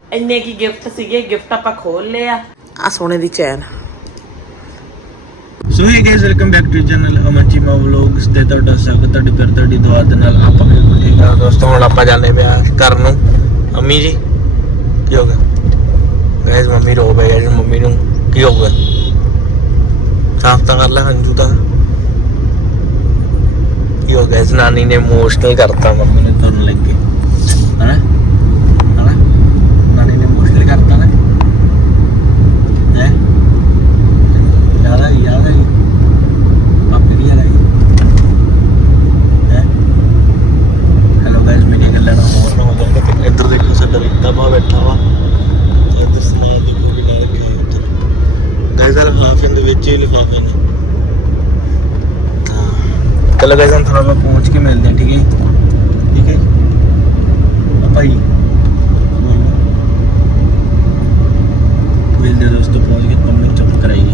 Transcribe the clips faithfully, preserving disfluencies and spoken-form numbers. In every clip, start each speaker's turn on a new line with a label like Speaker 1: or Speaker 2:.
Speaker 1: ਇੰਨੇ ਕੀ ਗਿਫਟ ਸੀਗੇ, ਗਿਫਟ ਆਪਾਂ ਖੋਲ ਲਿਆ। ਆ ਸੋਨੇ ਦੀ chain.
Speaker 2: So hi guys, welcome back to channel Aman Cheema vlogs ਦੇ। ਤੁਹਾਡਾ ਸਵਾਗਤ, ਤੁਹਾਡੀ ਪਿਆਰ, ਤੁਹਾਡੀ ਦੁਆ ਦੇ ਨਾਲ ਆਪਾਂ ਬਿਲਕੁਲ ਠੀਕ ਆ ਦੋਸਤੋ। ਹੁਣ ਆਪਾਂ ਜਾਂਦੇ ਪਿਆ ਕਰਨ ਨੂੰ। ਮੰਮੀ ਜੀ ਕੀ ਹੋ ਗਿਆ ਗਾਇਸ? ਮੰਮੀ ਰੋ ਪਈ ਹੈ। ਮੰਮੀ ਨੂੰ ਕੀ ਹੋ ਗਿਆ? ਸਾਫ ਤਾਂ ਕਰ ਲੈ ਹੰਝੂ ਤਾਂ। ਕੀ ਹੋ ਗਿਆ? ਨਾਨੀ ਨੇ ਇਮੋਸ਼ਨਲ ਕਰਤਾ ਮੰਮੀ ਨੇ ਤੁਰਨ ਲੱਗੇ ਹੈ। ਨਾਨੀ ਨੇ ਇਮੋਸ਼ਨਲ ਕਰਤਾ ਨਾ ਹੈ। ਯਾਦ ਆ ਗਈ, ਯਾਦ ਆ ਗਈ ਪਾਪੇ ਦੀ ਯਾਦ ਆ ਗਈ ਹੈ। ਹੈਲੋ ਗਾਇਸ, ਮੇਰੀਆਂ ਗੱਲਾਂ ਨਾ ਹੋਰ ਨਾ ਹੋ ਜਾਣਗੇ। ਤੇ ਇੱਧਰ ਦੇਖੋ ਸਾਡਾ ਰਿਕਤਾ ਭਾ ਬੈਠਾ ਵਾ। ਤੇ ਇੱਧਰ ਸਮਾਨ ਦੇਖੋ ਵੀ ਨਾਲ ਰੱਖਿਆ ਹੈ ਉੱਧਰ। ਗਾਇਸ ਆ ਲਿਫਾਫੇ ਦੇ ਵਿੱਚ ਹੀ ਲਿਫਾਫੇ ਨੇ। ਚਲੋ ਗਾਇਸ, ਹੁਣ ਥੋੜਾ ਆਪਾਂ ਪਹੁੰਚ ਕੇ ਮਿਲਦੇ ਹਾਂ, ਠੀਕ ਹੈ ਠੀਕ ਹੈ ਭਾਈ। ਮਿਲਦੇ ਦੋਸਤੋ ਪਹੁੰਚ ਕੇ, ਪੰਮੀ ਚੁੱਪ ਕਰਾਈਏ।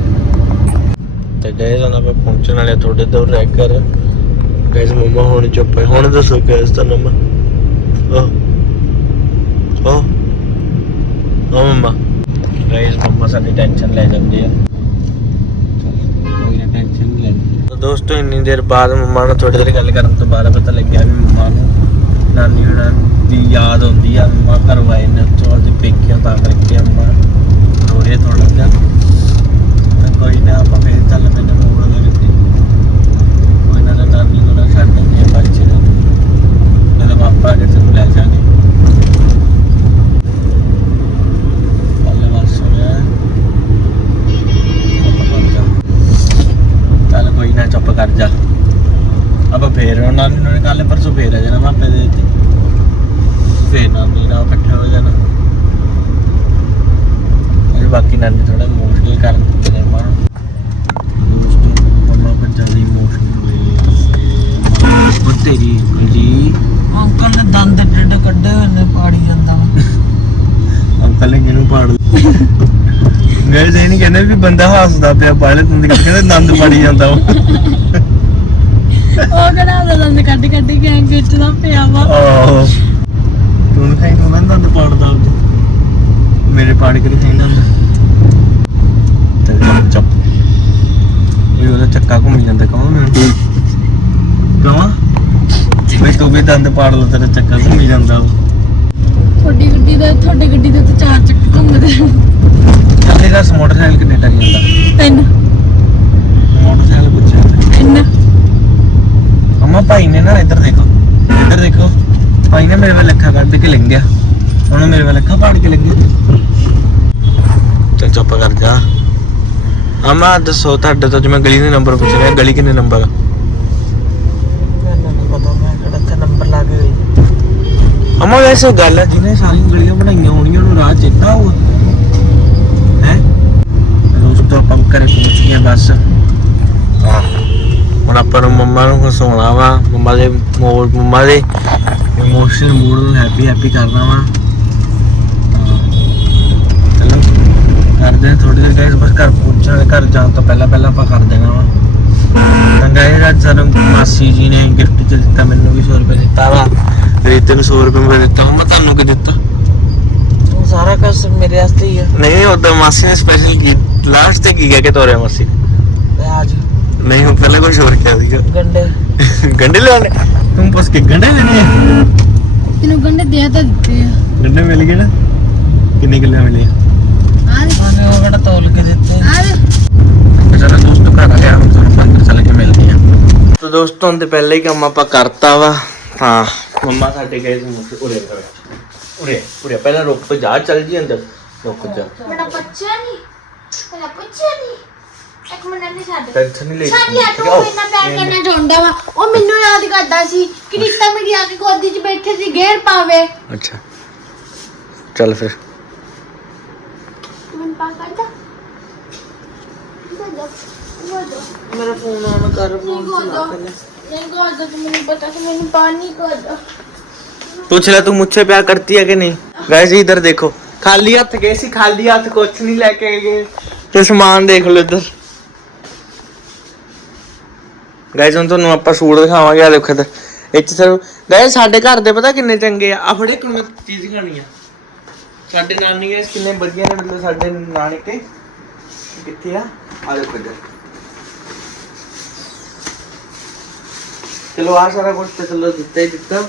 Speaker 2: ਤੇ ਗਾਇਸ ਹੁਣ ਆਪਾਂ ਪਹੁੰਚਣ ਵਾਲੇ ਥੋੜੇ ਦੂਰ ਰਹਿ ਕਰ। ਗਾਇਸ ਮੰਮਾ ਹੁਣ ਚੁੱਪ ਹੈ। ਹੁਣ ਦੱਸੋ ਗਾਇਸ ਦਾ ਨੰਬਰ। ਓ ਓ ਓ ਮੰਮਾ। ਗਾਇਸ ਮੰਮਾ ਸਾਡੀ ਟੈਨਸ਼ਨ ਲੈ ਜਾਂਦੇ ਆ। ਕੋਈ ਨਾ ਟੈਨਸ਼ਨ ਨਹੀਂ ਲੈਣੀ। ਤਾਂ ਦੋਸਤੋ ਇੰਨੀ ਦੇਰ ਬਾਅਦ ਮੰਮਾ ਨਾਲ ਥੋੜੀ ਦੇਰ ਗੱਲ ਕਰਨ ਤੋਂ ਬਾਅਦ ਪਤਾ ਲੱਗਿਆ ਵੀ ਮੰਮਾ ਨੂੰ ਨਾਨੀ ਹੁਣਾਂ ਦੀ ਯਾਦ ਆਉਂਦੀ ਆ। ਮੰਮਾ ਘਰੋਂ ਆਏ ਨੇ ਉੱਥੋਂ ਆਪਦੇ ਪੇਕਿਆਂ, ਤਾਂ ਕਰਕੇ ਮੰਮਾ ਰੋ ਰਹੇ ਥੋੜਾ ਜਿਹਾ। ਤਾਂ ਕੋਈ ਨਾ ਆਪਾਂ ਫੇਰ ਚੱਲ ਪੈਂਦੇ ਮੋੜ ਦੇ ਕਿਤੇ। ਕੋਈ ਨਾ ਨਾਨੀ ਨੂੰ ਨਾ ਛੱਡ ਦਿੰਦੇ ਆ ਬੱਚੇ ਨੂੰ। ਜਦੋਂ ਪਾਪਾ ਅਗੇ ਤੈਨੂੰ ਲੈ ਜਾਣਗੇ। ਪੱਲੇ ਬਸ ਹੋਇਆ। ਚੱਲ ਕੋਈ ਨਾ ਚੁੱਪ ਕਰ ਜਾ। ਆਪਾਂ ਫੇਰ ਨਾਨੀ ਨੂੰ ਕੱਲ ਪਰਸੋਂ ਫੇਰ ਆ ਜਾਣਾ ਪਾਪੇ ਦੇ ਇੱਥੇ। ਫੇਰ ਨਾਨੀ ਨਾਲ ਇਕੱਠੇ ਹੋ ਜਾਣਾ। ਬਾਕੀ ਨਾਨੀ ਥੋੜਾ ਇਮੋਸ਼ਨਲ ਕਰ ਦਿੰਦੇ ਨੇ ਮਾਂ ਦੋਸਤੋ। ਮੰਮਾ ਪਰ ਜ਼ਿਆਦਾ ਇਮੋਸ਼ਨਲ ਹੋਏ। ਉਹ ਤੇਰੀ ਜੀ
Speaker 1: ਅੰਕਲ ਨੇ ਦੰਦ ਡੱਡ ਕੱਢੇ ਹੋਏ ਨੇ, ਪਾੜੀ ਜਾਂਦਾ ਵਾ।
Speaker 2: ਅੰਕਲ ਨੇ ਕਿਹਨੂੰ ਪਾੜ ਗਾਇਸ ਇਹ ਨਹੀਂ ਕਹਿੰਦੇ ਵੀ ਬੰਦਾ ਹੱਸਦਾ ਪਿਆ ਪਾਲੇ ਦੰਦ ਕਹਿੰਦੇ ਦੰਦ ਪਾੜੀ ਜਾਂਦਾ ਵਾ।
Speaker 1: ਉਹ ਕਿਹੜਾ ਦੰਦ ਕੱਢ ਕੱਢ ਕੇ ਐਂ ਖਿੱਚਦਾ ਪਿਆ ਵਾ।
Speaker 2: ਆਹੋ ਤੂੰ ਖਾਈ ਤੂੰ ਨਾ ਦੰਦ ਪਾੜਦਾ ਮੇਰੇ ਪਾੜ ਕੇ ਨਹੀਂ ਨਾ। ਤੇ ਚੱਪ ਚੱਪ ਵੀ ਉਹਦਾ ਚੱਕਾ ਘੁੰਮ ਜਾਂਦਾ। ਕਹਾਂ ਮੈਂ ਕਹਾਂ ਵੀ ਤੂੰ ਵੀ ਦੰਦ ਪਾੜ ਲਾ, ਤੇਰਾ ਚੱਕਾ ਘੁੰਮ ਜਾਂਦਾ।
Speaker 1: ਤੁਹਾਡੀ ਗੱਡੀ ਦਾ ਤੁਹਾਡੀ ਗੱਡੀ ਦੇ ਉੱਤੇ ਚਾਰ ਚੱਕੇ ਘੁੰਮਦੇ।
Speaker 2: ਚੱਲੇ ਦਾ ਮੋਟਰਸਾਈਕਲ ਕਿੰਨੇ ਟਾਈਮ ਜਾਂਦਾ?
Speaker 1: ਤਿੰਨ
Speaker 2: ਮੋਟਰਸਾਈਕਲ ਪੁੱਛਿਆ
Speaker 1: ਤਿੰਨ।
Speaker 2: ਅਮਾ ਭਾਈ ਨੇ ਨਾ ਇੱਧਰ ਦੇਖੋ, ਇੱਧਰ ਦੇਖੋ ਭਾਈ ਨੇ ਮੇਰੇ ਵੱਲ ਅੱਖਾਂ ਕੱਢ ਕੇ ਲੰਘਿਆ। ਉਹਨੇ ਮੇਰੇ ਵੱਲ ਅੱਖਾਂ ਪਾੜ ਕੇ ਲੰਘਿਆ। ਚੱਲ ਚੁੱਪ ਕਰ ਜਾ। ਅਮਾ ਦੱਸੋ ਤੁਹਾਡੇ ਤੋਂ ਜਿਵੇਂ ਗਲੀ ਦੇ ਨੰਬਰ ਪੁੱਛ ਰਿਹਾ, ਗਲੀ ਕਿੰਨੇ ਨੰਬਰ ਆ?
Speaker 1: ਮੈਨੂੰ ਨਹੀਂ ਪਤਾ, ਮੈਂ ਕਿਹੜਾ ਇੱਥੇ ਨੰਬਰ ਲਾ ਕੇ ਗਈ।
Speaker 2: ਅਮਾ ਵੈਸੇ ਗੱਲ ਹੈ, ਜਿਹਨੇ ਸਾਰੀਆਂ ਗਲੀਆਂ ਬਣਾਈਆਂ ਹੋਣੀਆਂ ਉਹਨੂੰ ਰਾਹ ਚੇਤਾ ਹੋਊਗਾ ਹੈ। ਦੋਸਤੋ ਆਪਾਂ ਘਰੇ ਪਹੁੰਚ ਗਏ ਬਸ। ਹੁਣ ਆਪਾਂ ਨੂੰ ਮੰਮਾ ਨੂੰ ਹਸਾਉਣਾ ਵਾ। ਮੰਮਾ ਦੇ ਮੋੜ ਮੰਮਾ ਦੇ ਇਮੋਸ਼ਨਲ ਮੂਡ ਨੂੰ ਹੈਪੀ ਹੈਪੀ ਕਰਨਾ ਵਾ। ਚਲੋ ਕਰਦੇ ਥੋੜੀ ਦੇਰ ਗਾਇਸ, ਬਸ ਘਰ ਪਹੁੰਚਣ। ਘਰ ਜਾਣ ਤੋਂ ਪਹਿਲਾਂ ਪਹਿਲਾਂ ਆਪਾਂ ਕਰ ਦੇਣਾ ਵਾ। ਤਾਂ ਗਾਇਸ ਅੱਜ ਸਾਨੂੰ ਮਾਸੀ ਜੀ ਨੇ ਗਿਫਟ ਚ ਦਿੱਤਾ। ਮੈਨੂੰ ਵੀ ਸੌ ਰੁਪਏ ਦਿੱਤਾ ਵਾ। ਰੀਤੇ ਨੂੰ ਸੌ ਰੁਪਏ ਮੈਂ ਦਿੱਤਾ। ਮੰਮਾ ਤੁਹਾਨੂੰ ਕੀ ਦਿੱਤਾ?
Speaker 1: ਸਾਰਾ ਕੁਝ ਮੇਰੇ ਵਾਸਤੇ ਹੀ ਆ।
Speaker 2: ਨਹੀਂ ਉਦੋਂ ਮਾਸੀ ਨੇ ਸਪੈਸ਼ਲ ਕੀ ਲਾਸਟ ਤੇ ਕੀ ਕਹਿ ਕੇ ਤੋਰਿਆ ਮਾਸੀ?
Speaker 1: ਪਿਆਜ
Speaker 2: ਨਹੀਂ ਉਹ ਪਹਿਲਾਂ ਕੁਝ ਹੋਰ ਕਿਹਾ ਸੀਗਾ।
Speaker 1: ਗੰਡੇ
Speaker 2: ਗੰਡੇ ਲੈਣੇ? ਤੂੰ ਪੁੱਛ ਕੇ ਗੰਡੇ ਲੈਣੇ ਆ?
Speaker 1: ਤੈਨੂੰ ਗੰਡੇ ਦੇ ਤਾਂ ਦਿੱਤੇ ਆ।
Speaker 2: ਗੰਡੇ ਮਿਲ ਗਏ ਨਾ? ਕਿੰਨੇ ਕਿੱਲੇ ਮਿਲੇ ਆ?
Speaker 1: ਆ ਦੇ ਉਹ ਕਿਹੜਾ ਤੋਲ ਕੇ ਦਿੱਤੇ ਆ।
Speaker 2: ਦੇ ਚਲੋ ਦੋਸਤੋ ਘਰ ਆ ਗਿਆ। ਹੁਣ ਤੁਹਾਨੂੰ ਅੰਦਰ ਚੱਲ ਕੇ ਮਿਲਦੇ ਆ। ਤਾਂ ਦੋਸਤੋ ਹੁਣ ਤੇ ਪਹਿਲਾਂ ਹੀ ਕੰਮ ਆਪਾਂ ਕਰਤਾ ਵਾ। ਹਾਂ ਮੰਮਾ ਸਾਡੇ ਗਏ ਸੀ ਉਰੇ ਉਰੇ ਉਰੇ। ਪਹਿਲਾਂ ਰੁਕ ਜਾ, ਚੱਲ ਜੀ ਅੰਦਰ ਰੁਕ ਜਾ।
Speaker 3: ਮੇਰਾ ਪੁੱਛਿਆ ਨਹੀਂ ਮੇਰਾ ਪੁੱਛਿਆ ਨਹੀਂ ਇੱਕ ਮਿੰਟ ਨਹੀਂ ਛੱਡ
Speaker 2: ਟੈਨਸ਼ਨ ਨਹੀਂ ਲਈ।
Speaker 3: ਛੱਡ ਯਾਰ ਤੂੰ ਇੰਨਾ ਪਿਆਰ ਕਰਨਾ ਚਾਹੁੰਦਾ ਵਾ। ਉਹ ਮੈਨੂੰ ਯਾਦ ਕਰਦਾ ਸੀ ਕਿ ਰੀਤਾ ਮੇਰੀ ਆ ਕੇ ਗੋਦੀ 'ਚ ਬੈਠੇ ਸੀ ਗੇਰ ਪਾਵੇ।
Speaker 2: ਅੱਛਾ ਚੱਲ ਫਿਰ
Speaker 3: ਮੈਨੂੰ ਪਾ ਕਰਦਾ
Speaker 1: ਮੇਰਾ ਫੋਨ ਆਨ ਕਰ।
Speaker 3: ਨਹੀਂ ਗੋਦਾ ਨਹੀਂ ਗੋਦਾ ਤੂੰ ਮੈਨੂੰ ਪਤਾ कि मैंने पानी करदा।
Speaker 2: पूछ ले तू मुझसे प्यार करती है कि नहीं? गाइस इधर देखो, खाली हाथ गए सी, खाली हाथ कुछ नहीं लेके गए। तो सामान देख लो इधर। गाइस ਹੁਣ ਤੁਹਾਨੂੰ ਆਪਾਂ ਸੂਟ ਦਿਖਾਵਾਂਗੇ। ਆ ਦੇਖੋ ਇੱਥੇ ਸਰ ਗਾਇਸ ਸਾਡੇ ਘਰ ਦੇ ਪਤਾ ਕਿੰਨੇ ਚੰਗੇ ਆ। ਆ ਫੜੇ ਕੋਲ ਮੈਂ ਚੀਜ਼ ਖਾਣੀ ਆ। ਸਾਡੇ ਨਾਨੀ ਗਾਇਸ ਕਿੰਨੇ ਵਧੀਆ ਨੇ, ਮਤਲਬ ਸਾਡੇ ਨਾਨਕੇ ਕਿੱਥੇ ਆ ਆ ਦੇਖੋ ਇੱਧਰ। ਚਲੋ ਆ ਸਾਰਾ ਕੁਝ ਤੇ ਚਲੋ ਦਿੱਤਾ ਹੀ ਦਿੱਤਾ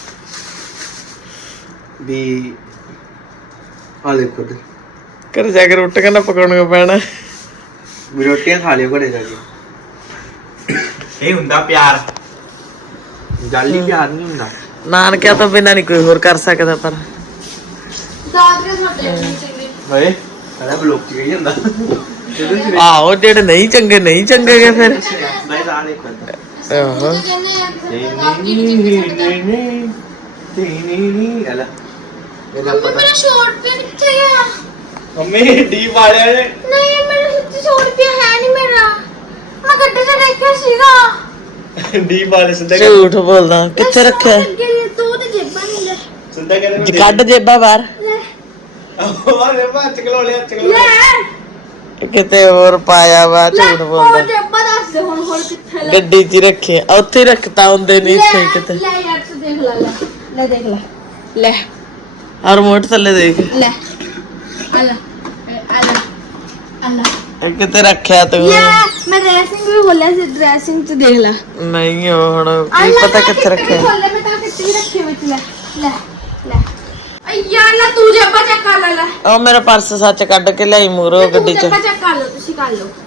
Speaker 2: ਵੀ ਆ ਦੇਖੋ ਇੱਧਰ।
Speaker 1: ਘਰ ਜਾ ਕੇ ਰੋਟੀਆਂ ਨਾ ਪਕਾਉਣੀਆਂ ਪੈਣਾ,
Speaker 2: ਵੀ ਰੋਟੀਆਂ ਖਾ ਲਿਓ ਘਰੇ ਜਾ ਕੇ। ਇਹ ਹੁੰਦਾ ਪਿਆਰ, ਜਾਲੀ ਪਿਆਰ ਨਹੀਂ ਹੁੰਦਾ।
Speaker 1: ਨਾਨਕਿਆਂ ਤੋਂ ਬਿਨਾਂ ਨਹੀਂ ਕੋਈ ਹੋਰ ਕਰ ਸਕਦਾ। ਪਰ
Speaker 3: ਦਾਦਕੇ ਸਾਡੇ ਨਹੀਂ ਚੰਗੇ।
Speaker 2: ਓਏ ਸਾਡਾ ਬਲੌਕ ਚ ਗਈ ਜਾਂਦਾ
Speaker 1: ਆਹੋ ਜਿਹੜੇ ਨਹੀਂ ਚੰਗੇ ਨਹੀਂ ਚੰਗੇ ਗੇ ਫਿਰ।
Speaker 2: ਬਾਈ ਆ ਦੇਖੋ ਇੱਧਰ।
Speaker 1: ਆਹੋ
Speaker 3: ਕਹਿੰਦੇ ਆ
Speaker 2: ਨਹੀਂ
Speaker 3: ਦਾਦਕੇ
Speaker 2: ਨਹੀਂ
Speaker 3: ਨਹੀਂ
Speaker 2: ਨਹੀਂ
Speaker 3: ਚੰਗੇ।
Speaker 2: ਨਹੀਂ ਨਹੀਂ ਨਹੀਂ ਨਹੀਂ ਅਲਾ ਇਹਦਾ
Speaker 3: ਮੰਮੀ
Speaker 2: ਪਤਾ
Speaker 3: ਮੇਰਾ ਸ਼ੋਰਟ ਪਿਆ ਕਿੱਥੇ ਗਿਆ?
Speaker 2: ਮੰਮੀ ਡੀ ਵਾਲਿਆ ਨੇ
Speaker 3: ਨਹੀਂ ਮੇਰਾ ਸੱਚੀ ਸ਼ੋਰਟ ਪਿਆ ਹੈ ਨਹੀਂ ਮੇਰਾ। ਮੈਂ ਗੱਡੇ 'ਚ ਦੇਖਿਆ ਸੀਗਾ।
Speaker 2: ਡੀ ਵਾਲੇ ਸਿੱਧਾ
Speaker 1: ਝੂਠ ਬੋਲਦਾ, ਕਿੱਥੇ ਰੱਖਿਆ?
Speaker 3: ਅੱਗੇ ਜੇ ਤੂੰ ਤੇ ਜੇਬਾਂ ਨਹੀਂ ਲੈ
Speaker 2: ਸਿੱਧਾ ਕਹਿੰਦੇ
Speaker 1: ਜੀ ਕੱਢ ਜੇਬਾਂ ਬਾਹਰ,
Speaker 3: ਲੈ
Speaker 2: ਓਏ ਬਾਤ ਚਕਲੋ ਲਿਆ ਚਕਲੋ
Speaker 3: ਲੈ
Speaker 1: ਕਿਤੇ ਹੋਰ ਪਾਇਆ ਵਾ।
Speaker 3: ਲੈ
Speaker 1: ਝੂਠ
Speaker 3: ਉਹ
Speaker 1: ਬੋਲਦਾ,
Speaker 3: ਜੇਬਾਂ ਦੱਸ ਦੇ ਹੁਣ ਹੁਣ ਕਿੱਥੇ ਲੈ
Speaker 1: ਗੱਡੀ 'ਚ ਹੀ ਰੱਖੇ ਆ, ਉੱਥੇ ਹੀ ਰੱਖਤਾ ਹੁੰਦੇ ਨੇ ਇੱਥੇ
Speaker 3: ਲੈ
Speaker 1: ਕਿਤੇ।
Speaker 3: ਲੈ ਯਾਰ ਤੂੰ ਦੇਖ ਲੈ ਲੈ ਲੈ ਦੇਖ ਲੈ ਲੈ
Speaker 1: ਆ ਰਿਮੋਟ ਥੱਲੇ ਦੇਖ,
Speaker 3: ਲੈ ਆ ਲੈ ਆ ਲੈ ਆ ਲੈ
Speaker 1: ਇਹ ਕਿਤੇ ਰੱਖਿਆ ਤੂੰ?
Speaker 3: ਲੈ ਮੈਂ ਡਰੈਸਿੰਗ ਵੀ ਖੋਲਿਆ ਸੀ, ਡਰੈਸਿੰਗ 'ਚ ਦੇਖ ਲੈ।
Speaker 1: ਨਹੀਂ ਉਹ ਹੁਣ
Speaker 3: ਆ
Speaker 1: ਕੀ
Speaker 3: ਲੈ,
Speaker 1: ਪਤਾ
Speaker 3: ਮੈਂ
Speaker 1: ਕਿੱਥੇ
Speaker 3: ਕਿੱਥੇ
Speaker 1: ਰੱਖਿਆ।
Speaker 3: ਖੋਲਿਆ, ਮੈਂ ਤਾਂ ਕਿੱਥੇ ਵੀ ਰੱਖੇ ਵਿੱਚ। ਲੈ ਲੈ ਲੈ ਅਈ ਯਾਰ ਲੈ ਤੂੰ ਜੇਬਾਂ ਚੱਕ ਕਰ ਲੈ ਲੈ
Speaker 1: ਉਹ ਮੇਰਾ ਪਰਸ ਸੱਚ ਕੱਢ ਕੇ ਲਿਆਈ ਮੂਰੋ
Speaker 3: ਤੂੰ
Speaker 1: ਗੱਡੀ 'ਚ।
Speaker 3: ਜੇਬਾਂ ਚੱਕ ਕਰ ਲਓ, ਤੁਸੀਂ ਕਰ ਲਓ।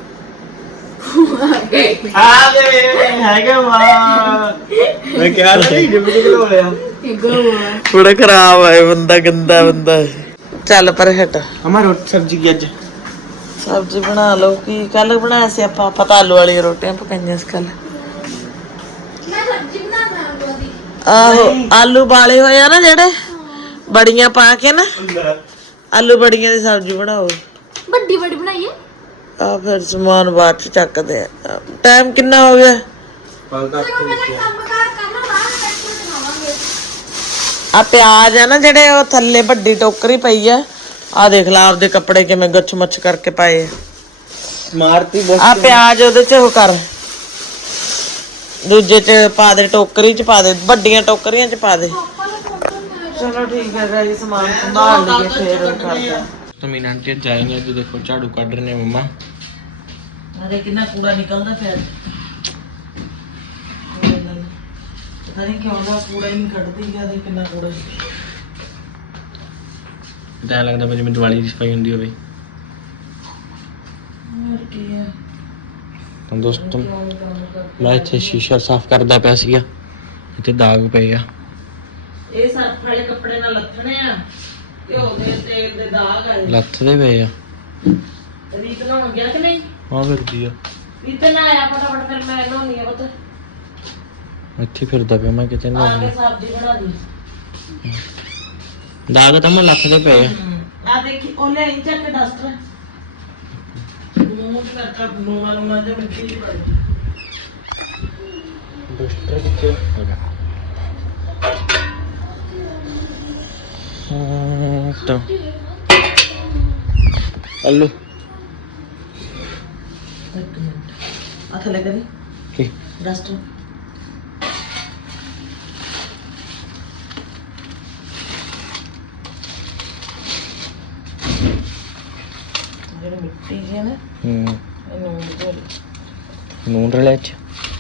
Speaker 2: ਆ ਦੇ ਹੈਗਾ ਵਾ ਮੈਂ ਕਿਹਾ ਨਹੀਂ ਜਿੰਮ ਚਕਲੋ ਲਿਆ
Speaker 1: ਬੜਾ ਖਰਾਬ ਹੈ ਬੰਦਾ, ਗੰਦਾ ਬੰਦਾ। ਚੱਲ ਪਰ ਹਟ,
Speaker 2: ਹਮਾਰ ਰੋਟੀ ਸਬਜ਼ੀ ਕੀ ਅੱਜ
Speaker 1: ਸਬਜ਼ੀ ਬਣਾ ਲਓ। ਕੀ ਕੱਲ ਬਣਾਇਆ ਸੀ ਆਪਾਂ? ਪਤਾ ਆਲੂ ਵਾਲੀਆਂ ਰੋਟੀਆਂ ਪਕਾਈਆਂ ਸੀ ਕੱਲ।
Speaker 3: ਮੈਂ ਸਬਜ਼ੀ ਬਣਾਉਣਾ ਆਲੂ ਦੀ।
Speaker 1: ਆਹੋ ਆਲੂ ਬਾਲੇ ਹੋਏ ਆ ਨਾ ਜਿਹੜੇ, ਬੜੀਆਂ ਪਾ ਕੇ ਨਾ ਆਲੂ ਬੜੀਆਂ ਦੀ ਸਬਜ਼ੀ ਬਣਾਓ।
Speaker 3: ਵੱਡੀ ਵੱਡੀ ਬਣਾਈਏ।
Speaker 1: ਆ ਫਿਰ ਸਮਾਨ ਬਾਅਦ ਚ ਚੱਕਦੇ ਆ। ਟਾਈਮ ਕਿੰਨਾ ਹੋ ਗਿਆ?
Speaker 2: ਕੱਲ ਦਾ
Speaker 3: ਚਲੋ ਪਹਿਲਾਂ ਕੰਮ ਕਾਰ ਕਰਨਾ, ਬਾਅਦ ਵਿੱਚ ਬਣਾਵਾਂਗੇ।
Speaker 1: ਆ ਪਿਆਜ਼ ਆ ਨਾ ਜਿਹੜੇ, ਉਹ ਥੱਲੇ ਵੱਡੀ ਟੋਕਰੀ ਪਈ ਆ। ਆ ਦੇਖ ਲਾ ਆਪਦੇ ਕੱਪੜੇ ਕਿਵੇਂ ਗੱਛ ਮੱਛ ਕਰਕੇ ਪਾਏ ਆ।
Speaker 2: ਮਾਰਤੀ ਬਸ
Speaker 1: ਆ ਪਿਆਜ਼ ਉਹਦੇ ਚ ਉਹ ਕਰ, ਦੂਜੇ ਚ ਪਾ ਦੇ, ਟੋਕਰੀ ਚ ਪਾ ਦੇ, ਵੱਡੀਆਂ ਟੋਕਰੀਆਂ ਚ ਪਾ ਦੇ। ਚਲੋ ਠੀਕ ਹੈ ਗਾਇਸ, ਸਮਾਨ ਸੰਭਾਲ ਲਈਏ ਫੇਰ ਕਰਦੇ ਆ।
Speaker 2: ਤਮੀਨ ਆਂਟੀ ਜਾਏਂਗੇ ਅੱਜ। ਦੇਖੋ ਝਾੜੂ ਕੱਢ ਰਹੇ ਨੇ ਮੰਮਾ।
Speaker 1: ਅਰੇ ਕਿੰਨਾ ਕੂੜਾ ਨਿਕਲਦਾ ਫਿਰ। ਪਤਾ ਨਹੀਂ ਕਿਉਂ ਦਾ ਕੂੜਾ ਹੀ ਨਹੀਂ ਕੱਢਦੀ ਗਿਆ, ਦੇ ਕਿੰਨਾ ਕੂੜਾ।
Speaker 2: ਤਾਂ ਲੱਗਦਾ ਮੈਨੂੰ ਜਿਵੇਂ ਦੀਵਾਲੀ ਦੀ ਸਫਾਈ ਹੁੰਦੀ ਹੋਵੇ।
Speaker 1: ਹੋਰ ਕੀ ਹੈ
Speaker 2: ਤਾਂ ਦੋਸਤੋ ਮੈਂ ਇੱਥੇ ਸ਼ੀਸ਼ਾ ਸਾਫ਼ ਕਰਦਾ ਪਿਆ ਸੀਗਾ, ਇੱਥੇ ਦਾਗ ਪਏ ਆ।
Speaker 1: ਇਹ ਸਰਫ ਵਾਲੇ ਕੱਪੜੇ ਨਾਲ ਲੱਥਣੇ ਆ, ਘਿਓ ਦੇ ਤੇਲ ਦੇ ਦਾਗ ਆਏ।
Speaker 2: ਲੱਥਦੇ ਪਏ ਆ।
Speaker 1: ਰੀਤ ਨਹਾਉਣ ਗਿਆ ਕਿ ਨਹੀਂ?
Speaker 2: ਹਾਂ ਫਿਰਦੀ ਆ
Speaker 1: ਰੀਤ ਨਾ ਆਇਆ ਫਟਾਫਟ, ਫਿਰ ਮੈਂ ਨਹਾਉਣੀ ਆ ਪਤਾ।
Speaker 2: ਇੱਥੇ ਫਿਰਦਾ ਪਿਆ ਮੈਂ ਕਿਤੇ
Speaker 1: ਆ
Speaker 2: ਨਾ।
Speaker 1: ਕੇ ਸਬਜ਼ੀ ਬਣਾ ਦੀ।
Speaker 2: ਦਾਗ ਤਾਂ ਮੈਂ ਲੱਥਦੇ ਪਏ ਆ।
Speaker 1: ਆ ਦੇਖੀ ਉਹ ਲੈ ਆਈ ਚੱਕ ਡਸਟਰ। ਮੂੰਹ ਤੇ ਕਰਤਾ ਮੂੰਹ ਵਾਲਾ ਮੂੰਹ ਤੇ ਮਿੱਟੀ ਜਿਹੀ ਪਈ।
Speaker 2: ਡਸਟਰ ਕਿੱਥੇ ਹੈਗਾ? ਹਾਂ ਤਾਂ ਹਲੋ
Speaker 1: ਇੱਕ ਮਿੰਟ ਆ ਥੱਲੇ ਕਰੀ
Speaker 2: ਕੀ
Speaker 1: ਡਸਟਰ। ਜਿਹੜੀ ਮਿੱਟੀ ਹੈ ਨਾ,
Speaker 2: ਹੂੰ
Speaker 1: ਇਹਨੂੰ ਧੋ
Speaker 2: ਨੂਨ ਰਲੇ ਚ।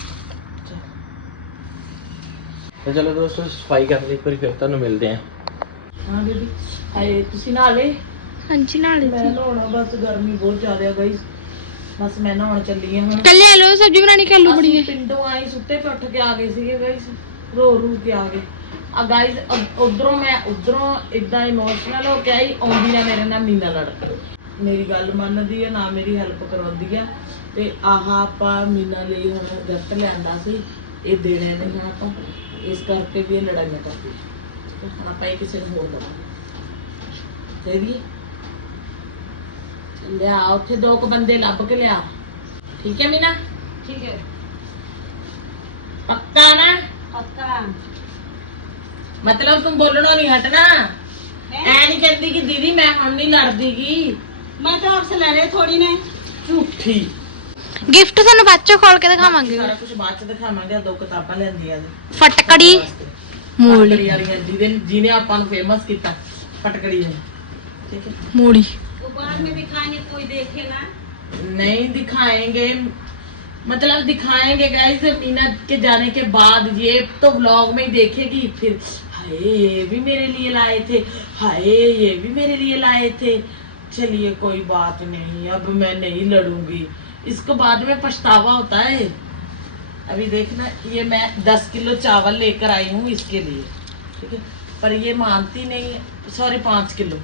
Speaker 2: ਤੇ ਚਲੋ ਦੋਸਤੋ ਸਫਾਈ ਕਰ ਲਈ, ਫਿਰ ਫਿਰ ਤੁਹਾਨੂੰ ਮਿਲਦੇ ਆ।
Speaker 1: ਹਾਂ ਬੇਬੀ ਹਾਏ ਤੁਸੀਂ ਨਹਾ ਲਏ?
Speaker 3: ਹਾਂਜੀ ਨਾਲ
Speaker 1: ਮੈਂ ਨਹਾਉਣਾ, ਬਸ ਗਰਮੀ ਬਹੁਤ ਜ਼ਿਆਦਾ ਹੈ ਗਾਇਸ। ਬਸ ਮੈਂ ਨਹਾਉਣ ਚੱਲੀ ਹਾਂ ਹੁਣ।
Speaker 3: ਕੱਲੇ ਲੋ ਸਬਜ਼ੀ ਬਣਾਣੀ ਕਿ ਆਲੂ ਬਣੀ
Speaker 1: ਅਸੀਂ ਪਿੰਡੋਂ ਆਈ ਸੁੱਤੇ ਪੇ ਉੱਠ ਕੇ ਆ ਗਏ ਸੀਗੇ ਗਾਇਸ, ਰੋ ਰੂ ਕੇ ਆ ਗਏ ਆ ਗਾਇਸ। ਉਧਰੋਂ ਮੈਂ ਉਧਰੋਂ ਇਦਾਂ ਇਮੋਸ਼ਨਲ ਹੋ ਕੇ ਆਈ, ਆਉਂਦੀ ਨਾ ਮੇਰੇ ਨਾਲ ਮੀਨਾ ਲੜ ਮੇਰੀ ਗੱਲ ਮੰਨਦੀ ਹੈ ਨਾ, ਮੇਰੀ ਹੈਲਪ ਕਰਵਾਉਂਦੀ ਆ। ਤੇ ਆਹ ਆਪਾਂ ਮੀਨਾ ਲਈ ਹੁਣ ਗਿਫਟ ਲਿਆਂਦਾ ਸੀ, ਇਹ ਦੇਣੇ ਨਹੀਂ ਹੁਣ ਆਪਾਂ, ਇਸ ਕਰਕੇ ਵੀ ਇਹ ਲੜਾਈਆਂ ਕਰਦੀ। ਤੇ ਹੁਣ ਆਪਾਂ ਇਹ ਕਿਸੇ ਨੂੰ ਹੋਰ ਦਵਾਂਗੇ ਦੇ ਦੀ। ਲਿਆ ਉੱਥੇ ਦੋ ਕੁ ਬੰਦੇ ਲੱਭ ਕੇ ਲਿਆ, ਠੀਕ ਹੈ ਮੀਨਾ?
Speaker 3: ਠੀਕ ਹੈ
Speaker 1: ਪੱਕਾ ਨਾ?
Speaker 3: ਪੱਕਾ।
Speaker 1: ਮਤਲਬ ਤੂੰ ਬੋਲਣੋਂ ਨਹੀਂ ਹਟਣਾ। ਐ ਨਹੀਂ ਕਹਿੰਦੀ ਕਿ ਦੀਦੀ ਮੈਂ ਹੁਣ ਨਹੀਂ ਲੜਦੀਗੀ।
Speaker 3: ਮੈਂ ਤਾਂ ਆਪਸੇ ਲੜੇ ਥੋੜੀ ਨੇ।
Speaker 1: ਝੂਠੀ।
Speaker 3: ਗਿਫਟ ਤੁਹਾਨੂੰ ਬਾਅਦ ਚ ਖੋਲ ਕੇ ਦਿਖਾਵਾਂਗੇ।
Speaker 1: ਸਾਰਾ ਕੁਝ ਬਾਅਦ ਚ ਦਿਖਾਵਾਂਗੇ। ਆਹ ਦੋ ਕਿਤਾਬਾਂ ਲੈਂਦੀਆਂ ਨੇ
Speaker 3: ਫਟਕੜੀ ਮੂਲੀ
Speaker 1: ਫਟਕੜੀ ਵਾਲੀਆਂ, ਜਿਹਦੇ ਜਿਹਨੇ ਆਪਾਂ ਨੂੰ ਫੇਮਸ ਕੀਤਾ ਫਟਕੜੀ ਨੇ। ठीक है
Speaker 3: मूड़ी
Speaker 1: नहीं दिखाएंगे, मतलब दिखाएंगे गाइस मीना के जाने के बाद। ये तो व्लॉग में ही देखेगी फिर, हाय ये भी मेरे लिए लाए थे, हाय ये भी मेरे लिए लाए थे। चलिए कोई बात नहीं, अब मैं नहीं लड़ूंगी, इसको बाद में पछतावा होता है। अभी देखना, ये मैं दस किलो चावल लेकर आई हूँ इसके लिए, ठीक है, पर ये मानती नहीं है। सॉरी पाँच किलो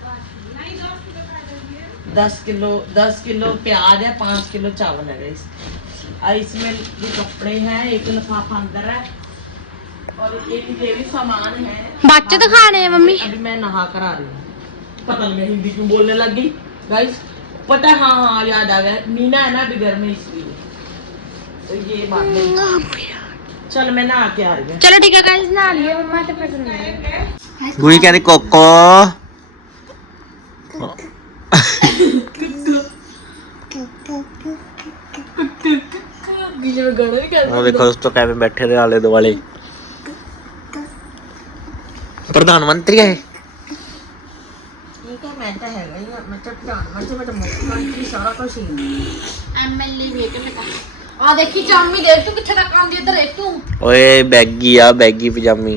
Speaker 1: दस किलो दस किलो प्याज है, पाँच किलो चावल है गाइस। और इसमें ये कपड़े हैं, एक लिफाफा अंदर है और एक ये भी सामान है।
Speaker 3: बच्चे तो खाने हैं मम्मी।
Speaker 1: अभी मैं नहा कर आ रही हूँ। पता नहीं मैं हिंदी क्यों बोलने लगी गाइस, पता है, हाँ हाँ याद आ गया, मीना है ना अभी घर में इसलिए, तो ये बात नहीं। चल मैं नहा के आ रही हूँ।
Speaker 3: चलो ठीक है गाइस, नहा लिए मम्मा तो फिर
Speaker 2: गुई कह रही कोको ਉਹ ਦੇਖੋ ਦੋਸਤੋ ਕਿਵੇਂ ਬੈਠੇ ਨੇ ਆਲੇ ਦੁਆਲੇ ਪ੍ਰਧਾਨ ਮੰਤਰੀ ਹੈ
Speaker 1: ਠੀਕ ਹੈ ਮੈਂ ਤਾਂ ਹੈਗਾ ਹੀ ਆ, ਮੈਂ ਤਾਂ ਪ੍ਰਧਾਨ ਮੰਤਰੀ, ਮੈਂ ਤਾਂ ਮੁੱਖ ਮੰਤਰੀ, ਸਾਰਾ ਕੁਝ ਹੀ
Speaker 3: ਐਮਐਲਏ ਵੀ ਹੈ ਕਿ ਆ ਦੇਖੀ ਚਾਮੀ ਦੇਖ ਤੂੰ ਕਿੱਥੇ ਤੱਕ ਆਉਂਦੀ ਇੱਧਰ ਦੇਖ ਤੂੰ।
Speaker 2: ਓਏ ਬੈਗੀ ਆ ਬੈਗੀ ਪਜਾਮੀ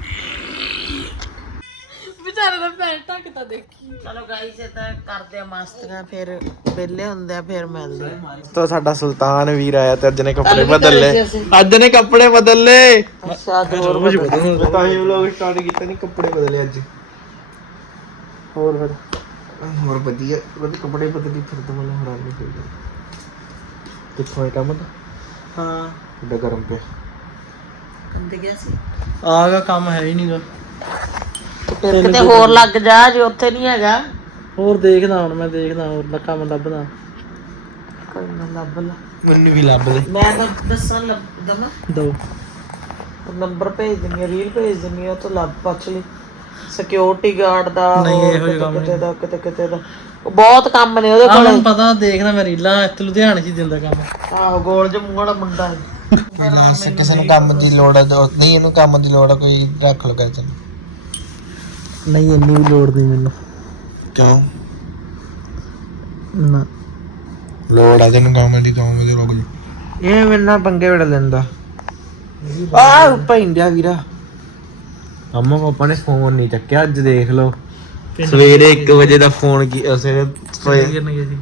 Speaker 3: ਵਿਚਾਰੇ ਦਾ ਪੈਰ ਢੱਕਦਾ ਦੇਖੀ।
Speaker 1: ਚਲੋ ਗਾਈਸ ਇਹ ਤਾਂ ਕਰਦੇ ਆ ਮਸਤੀਆਂ, ਫਿਰ ਵਿਹਲੇ ਹੁੰਦੇ ਆ, ਫਿਰ ਮਿਲਦੇ ਆ।
Speaker 2: ਤੋ ਸਾਡਾ ਸੁਲਤਾਨ ਵੀਰ ਆਇਆ ਤੇ ਅੱਜ ਨੇ ਕੱਪੜੇ
Speaker 1: ਕੱਲ੍ਹ ਵੀ
Speaker 2: ਬਦਲ
Speaker 1: ਕਰੇ
Speaker 2: ਲਏ,
Speaker 1: ਸੀ ਅਸੀਂ।
Speaker 2: ਅੱਜ ਨੇ ਕੱਪੜੇ ਬਦਲ ਲਏ।
Speaker 1: ਅੱਛਾ ਹੋਰ ਬਦਲ।
Speaker 2: ਤਾਂ ਹੀ ਵਲੋਗ ਸਟਾਰਟ ਕੀਤਾ ਨਹੀਂ, ਕੱਪੜੇ ਬਦਲੇ ਅੱਜ। ਹੋਰ ਫਿਰ ਹੋਰ ਵਧੀਆ ਵਧੀਆ ਕੱਪੜੇ ਬਦਲੀ ਫਿਰ ਤਾਂ ਮੈਨੂੰ ਹਰਾਮ ਨਹੀਂ ਹੋਈ। ਕਿੱਥੋਂ ਹੈ ਕੰਮ ਦਾ? ਹਾਂ ਏਡਾ ਗਰਮ ਪਿਆ,
Speaker 1: ਕੰਦ ਗਿਆ ਸੀ।
Speaker 2: ਆਗਾ ਕੰਮ ਹੈ ਹੀ ਨਹੀਂਗਾ।
Speaker 1: ਫਿਰ ਕਿਤੇ ਹੋਰ ਲੱਗ ਜਾ ਜੇ ਉੱਥੇ ਨਹੀਂ ਹੈਗਾ।
Speaker 2: ਹੋਰ ਦੇਖਦਾ ਹੁਣ, ਮੈਂ ਦੇਖਦਾ ਹੋਰ ਦਾ ਕੰਮ ਲੱਭਦਾ।
Speaker 1: ਕੋਈ ਨਾ ਲੱਭ ਲਾ,
Speaker 2: ਮੈਨੂੰ ਵੀ ਲੱਭ ਦੇ
Speaker 1: ਮੈਂ ਤਾਂ ਦੱਸਾਂ ਲੱਭ ਦਵਾਂ,
Speaker 2: ਦੋ
Speaker 1: ਨੰਬਰ ਭੇਜ ਦਿੰਦੀ ਆ, ਰੀਲ ਭੇਜ ਦਿੰਦੀ ਆ, ਉੱਥੋਂ ਲੱਭ ਪੁੱਛ ਲਈ। ਸਿਕਿਉਰਿਟੀ ਗਾਰਡ ਦਾ
Speaker 2: ਨਹੀਂ,
Speaker 1: ਹੋਰ
Speaker 2: ਇਹੋ ਜਿਹੇ ਕੰਮ
Speaker 1: ਕਿਤੇ ਦਾ ਕਿਤੇ ਕਿਤੇ ਦਾ, ਉਹ ਬਹੁਤ ਕੰਮ ਨੇ ਉਹਦੇ ਕੋਲ।
Speaker 2: ਮੈਨੂੰ ਪਤਾ, ਦੇਖਦਾ ਮੈਂ ਰੀਲਾਂ, ਇੱਥੇ ਲੁਧਿਆਣੇ 'ਚ ਹੀ ਦਿੰਦਾ ਕੰਮ।
Speaker 1: ਆਹੋ ਗੋਲ ਜਿਹਾ ਮੂੰਹ ਵਾਲਾ ਮੁੰਡਾ ਹੈ।
Speaker 2: ਕਿਸੇ ਨੂੰ ਕੰਮ ਦੀ ਲੋੜ ਹੈ ਨਹੀਂ, ਇਹਨੂੰ ਕੰਮ ਦੀ ਲੋੜ ਹੈ ਕੋਈ ਰੱਖ ਲੋ ਗਾਇਸ। ਨਹੀਂ ਇੰਨੀ ਵੀ ਲੋੜ ਨਹੀਂ ਮੈਨੂੰ। ਕਿਉਂ ਨਾ ਲੋੜ ਆ ਤੈਨੂੰ ਕੰਮ ਦੀ? ਕੰਮ ਦੇ ਰੁਕ ਜਾ, ਇਹ ਮੇਰੇ ਨਾਲ ਪੰਗੇ ਵੜ ਲੈਂਦਾ। ਆ ਪੈਂਦਿਆ ਵੀਰਾ, ਅੰਮਾ ਪਾਪਾ ਨੇ ਫੋਨ ਨਹੀਂ ਚੱਕਿਆ ਅੱਜ, ਦੇਖ ਲਓ। ਸਵੇਰੇ ਇੱਕ ਵਜੇ ਦਾ ਫੋਨ ਕੀ ਸਵੇਰੇ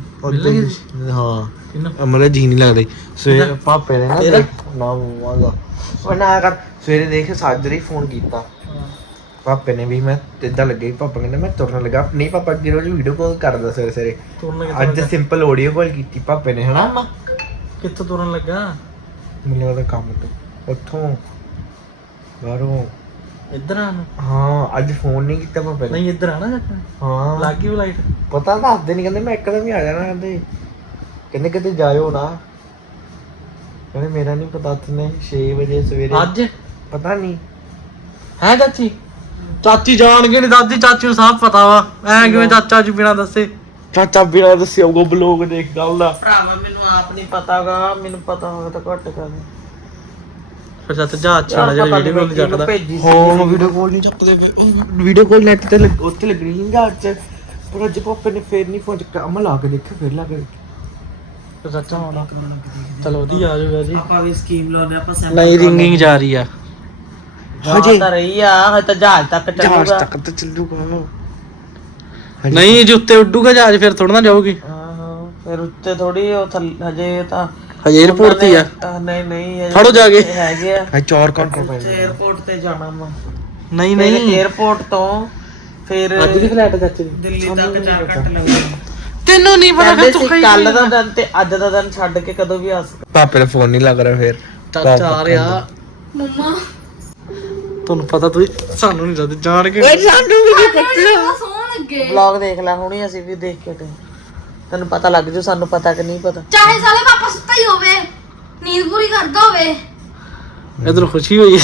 Speaker 2: ਹਾਂ ਅਮਰੇ ਜੀ ਨਹੀਂ ਲੱਗਦਾ ਸਵੇਰੇ ਪਾਪੇ ਨੇ ਨਾ ਨਾ ਵਾਗਾ ਉਹ ਨਾ ਕਰ ਸਵੇਰੇ ਦੇਖ ਸਾਜਰੇ ਫੋਨ ਕੀਤਾ ਪਾਪੇ ਨੇ ਵੀ। ਮੈਂ ਇਦਾਂ ਲੱਗੇ ਪਾਪਾ ਕਹਿੰਦੇ ਮੈਂ ਤੁਰਨ ਲੱਗਾ, ਨਹੀਂ ਪਾਪਾ ਅੱਗੇ ਰੋਜ਼ ਵੀਡੀਓ ਕਾਲ ਕਰਦਾ ਸਵੇਰੇ ਸਵੇਰੇ, ਅੱਜ ਸਿੰਪਲ ਆਡੀਓ ਕਾਲ ਕੀਤੀ ਪਾਪੇ ਨੇ ਹਨਾ। ਕਿੱਥੋਂ ਤੁਰਨ ਲੱਗਾ? ਮੈਨੂੰ ਲੱਗਦਾ ਕੰਮ ਤੋਂ ਉੱਥੋਂ ਬਾਹਰੋਂ ਇੱਧਰ ਆਣ। ਹਾਂ ਅੱਜ ਫੋਨ ਨਹੀਂ ਕੀਤਾ ਪਾਪੇ ਨੇ। ਨਹੀਂ ਇੱਧਰ ਆਣਾ ਚਾਚਾ? ਹਾਂ ਲੱਗ ਗਈ ਲਾਈਟ, ਪਤਾ ਦੱਸਦੇ ਨਹੀਂ, ਕਹਿੰਦੇ ਮੈਂ ਇੱਕਦਮ ਹੀ ਆ ਜਾਣਾ, ਕਹਿੰਦੇ ਕਹਿੰਦੇ ਕਿਤੇ ਜਾਇਓ ਨਾ, ਕਹਿੰਦੇ ਮੇਰਾ ਨਹੀਂ ਪਤਾ। ਨੇ ਛੇ ਵਜੇ ਸਵੇਰੇ ਅੱਜ ਪਤਾ ਨਹੀਂ ਹੈ ਚਾਚੀ, ਚਾਚੀ ਜਾਣਗੇ ਨਹੀਂ ਦਾਦੀ, ਚਾਚੀ ਨੂੰ ਸਭ ਪਤਾ ਵਾ। ਐ ਕਿਵੇਂ ਚਾਚਾ ਜੀ ਬਿਨਾ ਦੱਸੇ, ਚਾਚਾ ਬਿਨਾ ਦੱਸੇ ਉਹ ਬਲੌਗ ਦੇਖ ਗੱਲ ਦਾ।
Speaker 1: ਭਰਾਵਾ ਮੈਨੂੰ ਆਪ ਨਹੀਂ ਪਤਾਗਾ, ਮੈਨੂੰ ਪਤਾ ਹੋਵੇ ਤਾਂ ਘੱਟ ਕਰ
Speaker 2: ਫਿਰ ਚਾਚਾ ਜਾ ਅੱਛਾ ਜਿਹੜਾ ਵੀਡੀਓ ਕਾਲ ਨਹੀਂ ਚੱਕਦਾ। ਹਾਂ ਵੀਡੀਓ ਕਾਲ ਨਹੀਂ ਚੱਕਦੇ ਪਏ, ਉਹ ਵੀਡੀਓ ਕਾਲ ਨੈਟ ਤੇ ਉੱਥੇ ਲੱਗਣੀ ਨਹੀਂ ਗਾ ਅੱਜ, ਪਰ ਅੱਜ ਪਾਪੇ ਨੇ ਫੇਰ ਨਹੀਂ ਫੋਨ ਚੱਕਿਆ। ਅਮਾ ਲਾ ਕੇ ਦੇਖਿਆ, ਫੇਰ ਲਾ ਕੇ ਦੇਖਿਆ ਚਾਚਾ ਆਉਣਾ। ਚਲੋ ਵਧੀਆ ਆ ਜਾਊਗਾ ਜੀ,
Speaker 1: ਆਪਾਂ ਵੀ ਸਕੀਮ ਲਾਉਣੇ ਆਪਾਂ।
Speaker 2: ਨਹੀਂ ਰਿੰਗਿੰਗ ਜਾ ਰਹੀ ਆ
Speaker 1: ਹਜੇ ਤਾਂ ਰਹੀ ਆ, ਹਜੇ ਤਾਂ ਜਹਾਜ਼ ਤੱਕ ਚੱਲੂਗਾ।
Speaker 2: ਜਹਾਜ਼ ਤੱਕ ਤਾਂ ਚੱਲੂਗਾ ਨਹੀਂ, ਜੇ ਉੱਤੇ ਉੱਡੂਗਾ ਜਹਾਜ਼ ਫਿਰ ਥੋੜਾ ਨਾ ਜਾਊਗੀ।
Speaker 1: ਹਾਂ ਫਿਰ ਉੱਤੇ ਥੋੜੀ, ਉਹ ਹਜੇ ਤਾਂ
Speaker 2: ਹਜੇ 에어ਪੋਰਟ ਤੇ ਆ।
Speaker 1: ਨਹੀਂ ਨਹੀਂ
Speaker 2: ਫੜੋ ਜਾ ਕੇ
Speaker 1: ਹੈਗੇ ਆ,
Speaker 2: ਹੈ ਚਾਰ ਘੰਟੇ ਪਏ
Speaker 1: 에어ਪੋਰਟ ਤੇ ਜਾਣਾ ਵਾ।
Speaker 2: ਨਹੀਂ ਨਹੀਂ
Speaker 1: 에어ਪੋਰਟ ਤੋਂ ਫਿਰ
Speaker 2: ਅੱਜ ਦੀ ਫਲਾਈਟ ਚਾਚੇ ਦੀ
Speaker 1: ਦਿੱਲੀ ਤੱਕ ਚਾਰ ਘੰਟੇ ਲੱਗਣੇ।
Speaker 2: ਤੈਨੂੰ ਨਹੀਂ ਪਤਾ
Speaker 1: ਕਹਿੰਦੇ ਸੀ ਕੱਲ ਦਾ ਦਿਨ ਤੇ ਅੱਜ ਦਾ ਦਿਨ ਛੱਡ ਕੇ ਕਦੋਂ ਵੀ ਆ ਸਕਦਾ।
Speaker 2: ਪਾਪੇ ਦਾ ਫੋਨ ਨਹੀਂ ਲੱਗ ਰਿਹਾ, ਫਿਰ ਚਾਚਾ ਆ ਰਿਹਾ।
Speaker 3: ਮੰਮਾ
Speaker 2: ਤੁਹਾਨੂੰ ਪਤਾ, ਤੁਸੀਂ ਸਾਨੂੰ ਨਹੀਂ ਦੱਸਦੇ ਜਾਣ ਕੇ। ਓਏ ਸਾਨੂੰ ਵੀ ਨਹੀਂ ਪਤਾ।
Speaker 3: ਸੋਹਣ ਲੱਗੇ
Speaker 1: ਵਲੌਗ ਦੇਖ ਲੈ ਹੁਣੀ, ਅਸੀਂ ਵੀ ਦੇਖ ਕੇ ਤੇ ਤੈਨੂੰ ਪਤਾ ਲੱਗ ਜੂ ਸਾਨੂੰ ਪਤਾ ਕਿ ਨਹੀਂ ਪਤਾ।
Speaker 3: ਚਾਹੇ ਸਾਲੇ ਪਾਪਾ ਸੁੱਤਾ ਹੀ ਹੋਵੇ, ਨੀਂਦ ਪੂਰੀ ਕਰਦਾ ਹੋਵੇ।
Speaker 2: ਇਧਰ ਖੁਸ਼ੀ ਹੋਈ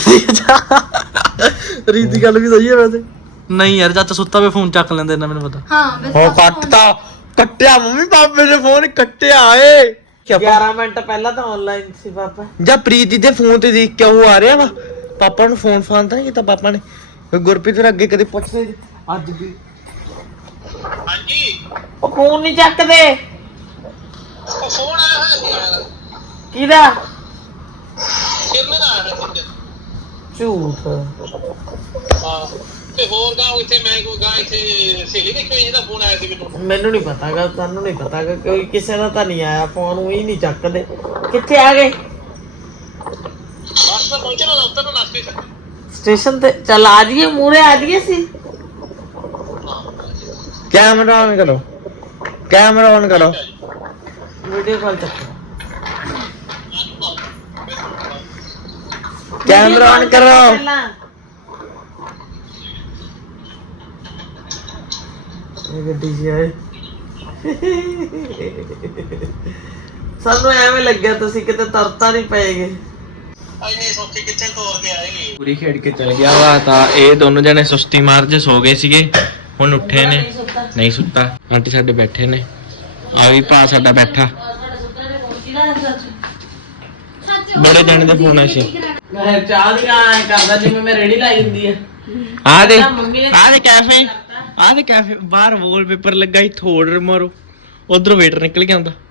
Speaker 2: ਰੀਤ ਦੀ ਗੱਲ ਵੀ ਸਹੀ ਹੈ ਵੈਸੇ। ਨਹੀਂ ਯਾਰ ਚਾਚਾ ਸੁੱਤਾ ਵੇ ਫੋਨ ਚੱਕ ਲੈਂਦੇ ਨਾ, ਮੈਨੂੰ ਪਤਾ।
Speaker 3: ਹਾਂ ਵੈਸੇ
Speaker 2: ਉਹ ਕੱਟਤਾ ਕੱਟਿਆ ਮੰਮੀ, ਪਾਪੇ ਨੇ ਫੋਨ ਕੱਟਿਆ ਏ।
Speaker 1: ਗਿਆਰਾਂ ਮਿੰਟ ਪਹਿਲਾਂ ਤਾਂ ਆਨਲਾਈਨ ਸੀ ਪਾਪਾ।
Speaker 2: ਜਾਂ ਪ੍ਰੀਤੀ ਦੇ ਫੋਨ ਤੇ ਦੇਖ ਕੇ ਉਹ ਆ ਰਿਹਾ ਵਾ, ਪਾਪਾ ਨੂੰ ਫੋਨ ਫਾਨ ਤਾਂ ਨਹੀਂ ਕੀਤਾ ਪਾਪਾ ਨੇ। ਗੁਰਪ੍ਰੀਤ ਨੂੰ ਅੱਗੇ ਕਦੇ ਪੁੱਛਦੇ ਅੱਜ ਵੀ
Speaker 4: ਹਾਂਜੀ
Speaker 1: ਉਹ ਫੋਨ ਨਹੀਂ ਚੱਕਦੇ।
Speaker 4: ਉਹ ਫੋਨ ਆਇਆ ਹੋਇਆ ਸੀ ਯਾਰ
Speaker 1: ਕਿਹਦਾ?
Speaker 4: ਕਿੰਨੇ ਦਾ ਆਇਆ ਸੀ?
Speaker 1: ਝੂਠ।
Speaker 4: ਹਾਂ ਤੇ ਹੋਰ ਗਾ ਇੱਥੇ ਮੈਂ ਕੋ ਗਾ ਇੱਥੇ ਸਹੇਲੀ ਦੇ ਕੋਈ ਦਾ ਫੋਨ ਆਇਆ ਸੀ ਮੈਨੂੰ।
Speaker 1: ਮੈਨੂੰ ਨਹੀਂ ਪਤਾਗਾ, ਤੁਹਾਨੂੰ ਨਹੀਂ ਪਤਾਗਾ, ਕੋਈ ਕਿਸੇ ਦਾ ਤਾਂ ਨਹੀਂ ਆਇਆ ਫੋਨ, ਉਹੀ ਨਹੀਂ ਚੱਕਦੇ। ਕਿੱਥੇ ਆ ਗਏ?
Speaker 4: ਬਸ ਮੈਂ ਪਹੁੰਚਣਾ ਨਾ ਉੱਤਰ ਨਾ ਸਟੇਸ਼ਨ
Speaker 1: ਸਟੇਸ਼ਨ ਤੇ। ਚੱਲ ਆ ਜਾਈਏ, ਮੂਹਰੇ ਆ ਜਾਈਏ ਸੀ।
Speaker 2: कैमरा ऑन करो, कैमरा ऑन करो।
Speaker 1: ਵੀਡੀਓ ਕਾਲ ਚੱਕ।
Speaker 2: कैमरा ऑन करो।
Speaker 1: ਇਹ ਗੱਡੀ ਜੀ ਆਏ। ਸਾਨੂੰ ਐਵੇਂ ਲੱਗਿਆ ਤੁਸੀਂ ਕਿਤੇ ਤਰਤਾ ਨਹੀਂ ਪਏਗੇ।
Speaker 4: ਇੰਨੇ ਸੌਖੇ ਕਿੱਥੇ ਤੋਰ ਕੇ ਆਏਗੀ।
Speaker 2: ਪੂਰੀ ਖੇਡ ਕੇ ਚਲ ਗਿਆ ਵਾ ਤਾਂ ਇਹ ਦੋਨੋਂ ਜਣੇ ਸੁਸਤੀ ਮਾਰ ਜੇ ਸੋ ਗਏ ਸੀਗੇ, ਹੁਣ ਉੱਠੇ ਨੇ। ਨਹੀਂ ਸੁੱਤਾ, ਆਂਟੀ ਸਾਡੇ ਬੈਠੇ ਨੇ, ਆ ਵੀ ਭਾ ਸਾਡਾ ਬੈਠਾ। ਬੜੇ ਜਣੇ ਦਾ ਫੋਨ ਆਇਆ ਸੀ।
Speaker 1: ਮੈਂ ਚਾਹ ਦੀਆਂ ਐਂ ਕਰਦਾ ਜਿਵੇਂ ਮੈਂ ਰੇੜੀ ਲਾਈ ਹੁੰਦੀ ਆ।
Speaker 2: ਆ ਦੇ ਆ ਦੇ ਕੈਫੇ, ਆ ਦੇ ਕੈਫੇ ਬਾਹਰ ਵਾਲਪੇਪਰ ਲੱਗਾ ਹੀ, ਥੋੜ ਮਾਰੋ ਉਧਰੋਂ ਵੇਟਰ ਨਿਕਲ ਕੇ ਆਉਂਦਾ।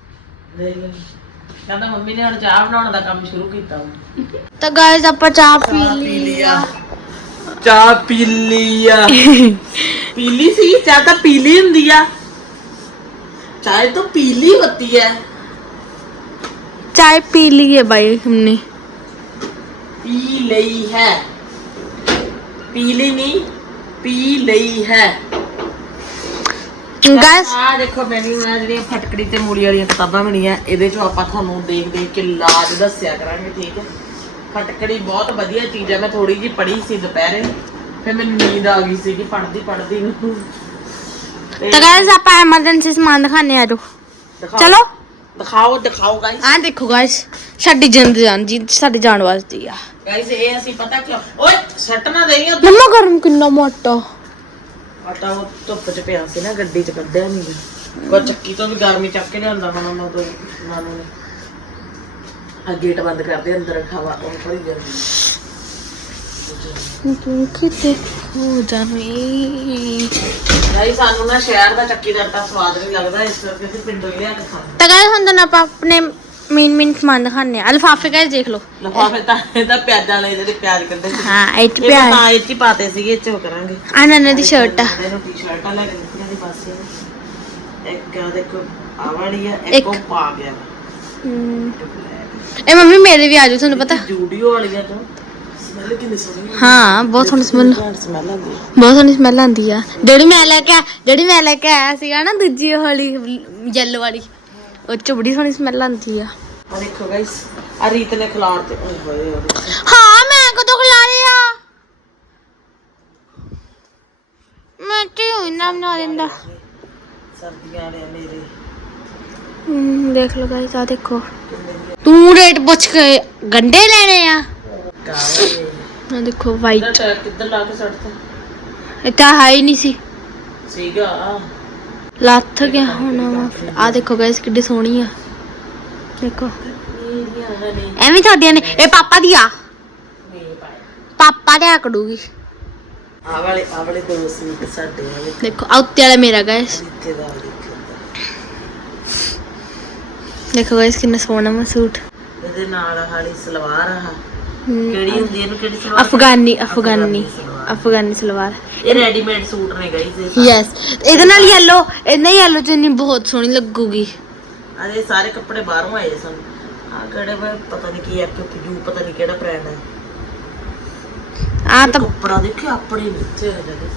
Speaker 1: ਕਹਿੰਦਾ ਮੰਮੀ ਨੇ ਹੁਣ ਚਾਹ ਬਣਾਉਣ ਦਾ ਕੰਮ ਸ਼ੁਰੂ ਕੀਤਾ ਵਾ।
Speaker 3: ਤਾਂ ਗਾਇਸ ਆਪਾਂ ਚਾਹ ਪੀ ਲਈ ਆ।
Speaker 1: ਚਾਹ ਪੀ ਲਈ ਆ। पीली सी चाय तो पीली हुंदी आ, चाय तो पीली होती है।
Speaker 3: चाय पी ली है भाई हमने,
Speaker 1: पी लई है, पीली नहीं पी लई है।
Speaker 3: गैस
Speaker 1: आ देखो मेन्यू है ਜਿਹੜੀ ਫਟਕੜੀ ਤੇ ਮੂਲੀ ਵਾਲੀਆਂ ਕਿਤਾਬਾਂ ਬਣੀਆਂ, ਇਹਦੇ ਚੋਂ ਆਪਾਂ ਤੁਹਾਨੂੰ ਦੇਖ ਦੇਖ ਕੇ ਲਾਜ ਦੱਸਿਆ ਕਰਾਂਗੇ, ਠੀਕ ਹੈ। ਫਟਕੜੀ ਬਹੁਤ ਵਧੀਆ ਚੀਜ਼ ਹੈ। ਮੈਂ ਥੋੜੀ ਜੀ ਪੜ੍ਹੀ ਸੀ ਦੁਪਹਿਰੇ, ਫਿਰ ਮੈਨੂੰ ਨੀਂਦ ਆ ਗਈ ਸੀ ਕਿ ਪੜ੍ਹਦੀ ਪੜ੍ਹਦੀ ਨੂੰ।
Speaker 3: तो गैस आप एमरजेंसी सामान दिखाने आ जाओ। चलो
Speaker 1: ਦਿਖਾਓ ਦਿਖਾਓ ਗਾਇਸ।
Speaker 3: आ देखो गैस साडी जिंद जान जी साडी जान वास्ते आ
Speaker 1: ਗਾਇਸ। ਇਹ ਅਸੀਂ ਪਤਾ ਕਿਉਂ ਓਏ ਸੱਟ ਨਾ ਦੇਈ ਉਹ
Speaker 3: मम्मा गरम कितना मोटा
Speaker 1: ਆਟਾ ਉਹ ਧੁੱਪ ਚ ਪਿਆ ਸੀ ਨਾ, ਗੱਡੀ ਚ ਕੱਢਿਆ ਨਹੀਂ। ਕੋ ਚੱਕੀ ਤੋਂ ਵੀ ਗਰਮੀ ਚੱਕ ਕੇ ਲਿਆਂਦਾ ਹੁਣ ਉਹਨਾਂ ਤੋਂ ਨਾਨੂ ਨੇ। ਆ ਗੇਟ ਬੰਦ ਕਰਦੇ, ਅੰਦਰ ਹਵਾ ਉਹ ਥੋੜੀ ਗਰਮੀ।
Speaker 3: कि देखो जानी
Speaker 1: ਭਾਈ ਸਾਨੂੰ ਨਾ ਸ਼ਹਿਰ ਦਾ ਚੱਕੀ ਦਾ ਆਟਾ ਸਵਾਦ ਨਹੀਂ ਲੱਗਦਾ, ਇਸ ਕਰਕੇ ਅਸੀਂ ਪਿੰਡੋਂ ਹੀ ਲਿਆ ਕੇ ਖਾਂਦੇ।
Speaker 3: तो गैस हम दोनों अपने मेन मेन सामान दिखाने आ। लिफाफे गैस देख लो।
Speaker 1: ਲਿਫਾਫੇ ਤਾਂ ਇਹਦਾ ਪਿਆਜ਼ਾਂ ਵਾਲੇ ਜਿਹੜੇ ਪਿਆਜ਼ ਕੱਢੇ ਸੀ,
Speaker 3: हाँ एट
Speaker 1: ਇਹ
Speaker 3: प्याज
Speaker 1: ਤਾਂ ਇਹ ਚ ਹੀ ਪਾਤੇ ਸੀਗੇ, ਇਹ ਚ ਉਹ ਕਰਾਂਗੇ।
Speaker 3: आना दी शर्ट आ
Speaker 1: ਇਹਨੂੰ ਟੀ-ਸ਼ਰਟਾਂ ਲੈ ਕੇ ਦਿੱਤੀਆਂ ਦੀ ਪਾਸੇ। ਇੱਕ ਆ ਦੇਖੋ ਆ ਵਾਲੀ ਆ,
Speaker 3: ਇੱਕ।
Speaker 1: ਇੱਕ ਉਹ ਪਾ ਗਿਆ
Speaker 3: ए मम्मी मेरे भी आ जाओ, थानू पता
Speaker 1: ਜੂਡੀਓ ਵਾਲੀਆਂ ਤੋਂ। ਸਮੈਲ ਕਿੰਨੀ ਸੋਹਣੀ
Speaker 3: हाँ बहुत सोहनी स्मेल
Speaker 1: ਸਮੈਲ ਆਉਂਦੀ ਹੈ।
Speaker 3: ਬਹੁਤ ਸੋਹਣੀ ਸਮੈਲ ਆਉਂਦੀ ਆ। ਜਿਹੜੀ ਮੈਂ ਲੈ ਕੇ ਜਿਹੜੀ ਮੈਂ ਲੈ ਕੇ ਆਇਆ ਸੀਗਾ ਨਾ ਦੂਜੀ ਵਾਲੀ ਯੈਲੋ ਵਾਲੀ, ਉਹ ਚ ਬੜੀ ਸੋਹਣੀ ਸਮੈਲ ਆਉਂਦੀ ਆ।
Speaker 1: ਆ ਦੇਖੋ ਗਾਇਸ, ਆ ਰੀਤ ਨੇ ਖਿਲਾਰ ਤੇ ਓਏ ਹੋਏ ਹੋਏ।
Speaker 3: ਹਾਂ ਮੈਂ ਕਦੋਂ ਖਿਲਾ ਰਿਹਾ, ਮੈਂ ਤੇ ਹੋਈ ਨਾ ਬਣਾ ਦਿੰਦਾ।
Speaker 1: ਸਰਦੀਆਂ ਵਾਲੇ ਆ ਮੇਰੇ।
Speaker 3: ਹਮ ਦੇਖ ਲਓ ਗਾਇਸ, ਆ ਦੇਖੋ ਤੂੰ ਰੇਟ ਪੁੱਛ ਕੇ ਗੰਡੇ ਲੈਣੇ ਆ।
Speaker 1: ਕਾਲੇ
Speaker 3: ਆ ਦੇਖੋ ਵਾਈਟ,
Speaker 1: ਕਿੱਧਰ ਕਿੱਧਰ ਲਾ ਕੇ ਸੜਤਾ
Speaker 3: ਇਹ ਤਾਂ ਹੈ ਹੀ ਨਹੀਂ ਸੀ,
Speaker 1: ਸੀਗਾ।
Speaker 3: ਲੱਥ ਗਿਆ ਹੋਣਾ ਵਾ। ਆ ਦੇਖੋ ਗਾਇਸ ਕਿੱਡੀ ਸੋਹਣੀ ਆ, ਦੇਖੋ ਐਵੇਂ ਤੁਹਾਡੀਆਂ ਨੇ। ਇਹ ਪਾਪਾ ਦੀ ਆ, ਪਾਪਾ ਦੇ ਆਕੜੂਗੀ।
Speaker 1: ਆ ਵਾਲੇ ਆ ਵਾਲੇ ਦੋ ਸੂਟ ਸਾਡੇ ਆ।
Speaker 3: ਦੇਖੋ ਆ ਉੱਤੇ ਵਾਲਾ ਮੇਰਾ ਗਾਇਸ,
Speaker 1: ਇੱਥੇ ਦਾ ਦੇਖੋ,
Speaker 3: ਦੇਖੋ ਗਾਇਸ ਕਿੰਨਾ ਸੋਹਣਾ ਵਾ ਸੂਟ।
Speaker 1: ਇਹਦੇ ਨਾਲ ਹਾਲੀ ਸਲਵਾਰ ਆ।
Speaker 3: ਹਮ,
Speaker 1: ਕਿਹੜੀ ਹੁੰਦੀ ਇਹਨੂੰ ਕਿਹੜੀ ਸਲਵਾਰ?
Speaker 3: ਅਫਗਾਨੀ ਅਫਗਾਨੀ ਅਫਗਾਨੀ ਸਲਵਾਰ।
Speaker 1: ਇਹ ਰੈਡੀਮੇਡ ਸੂਟ ਨੇ ਗਾਇਸ।
Speaker 3: ਯੈਸ ਇਹਦੇ ਨਾਲ ਯੈਲੋ, ਇਹਦੇ ਯੈਲੋ ਚੁੰਨੀ ਬਹੁਤ ਸੋਹਣੀ ਲੱਗੂਗੀ।
Speaker 1: ਅਰੇ ਸਾਰੇ ਕੱਪੜੇ ਬਾਹਰੋਂ ਆਏ ਸਨ। ਆ ਕਿਹੜੇ ਵਾ, ਪਤਾ ਨਹੀਂ ਕੀ ਹੈ, ਕਿਉਂਕਿ ਜੂ ਪਤਾ ਨਹੀਂ ਕਿਹੜਾ ਬ੍ਰਾਂਡ ਹੈ।
Speaker 3: ਆ ਤਾਂ
Speaker 1: ਕੱਪੜਾ ਦੇਖਿਓ ਆਪਣੇ ਨੀਚੇ ਹੋ ਜਾਦੇ।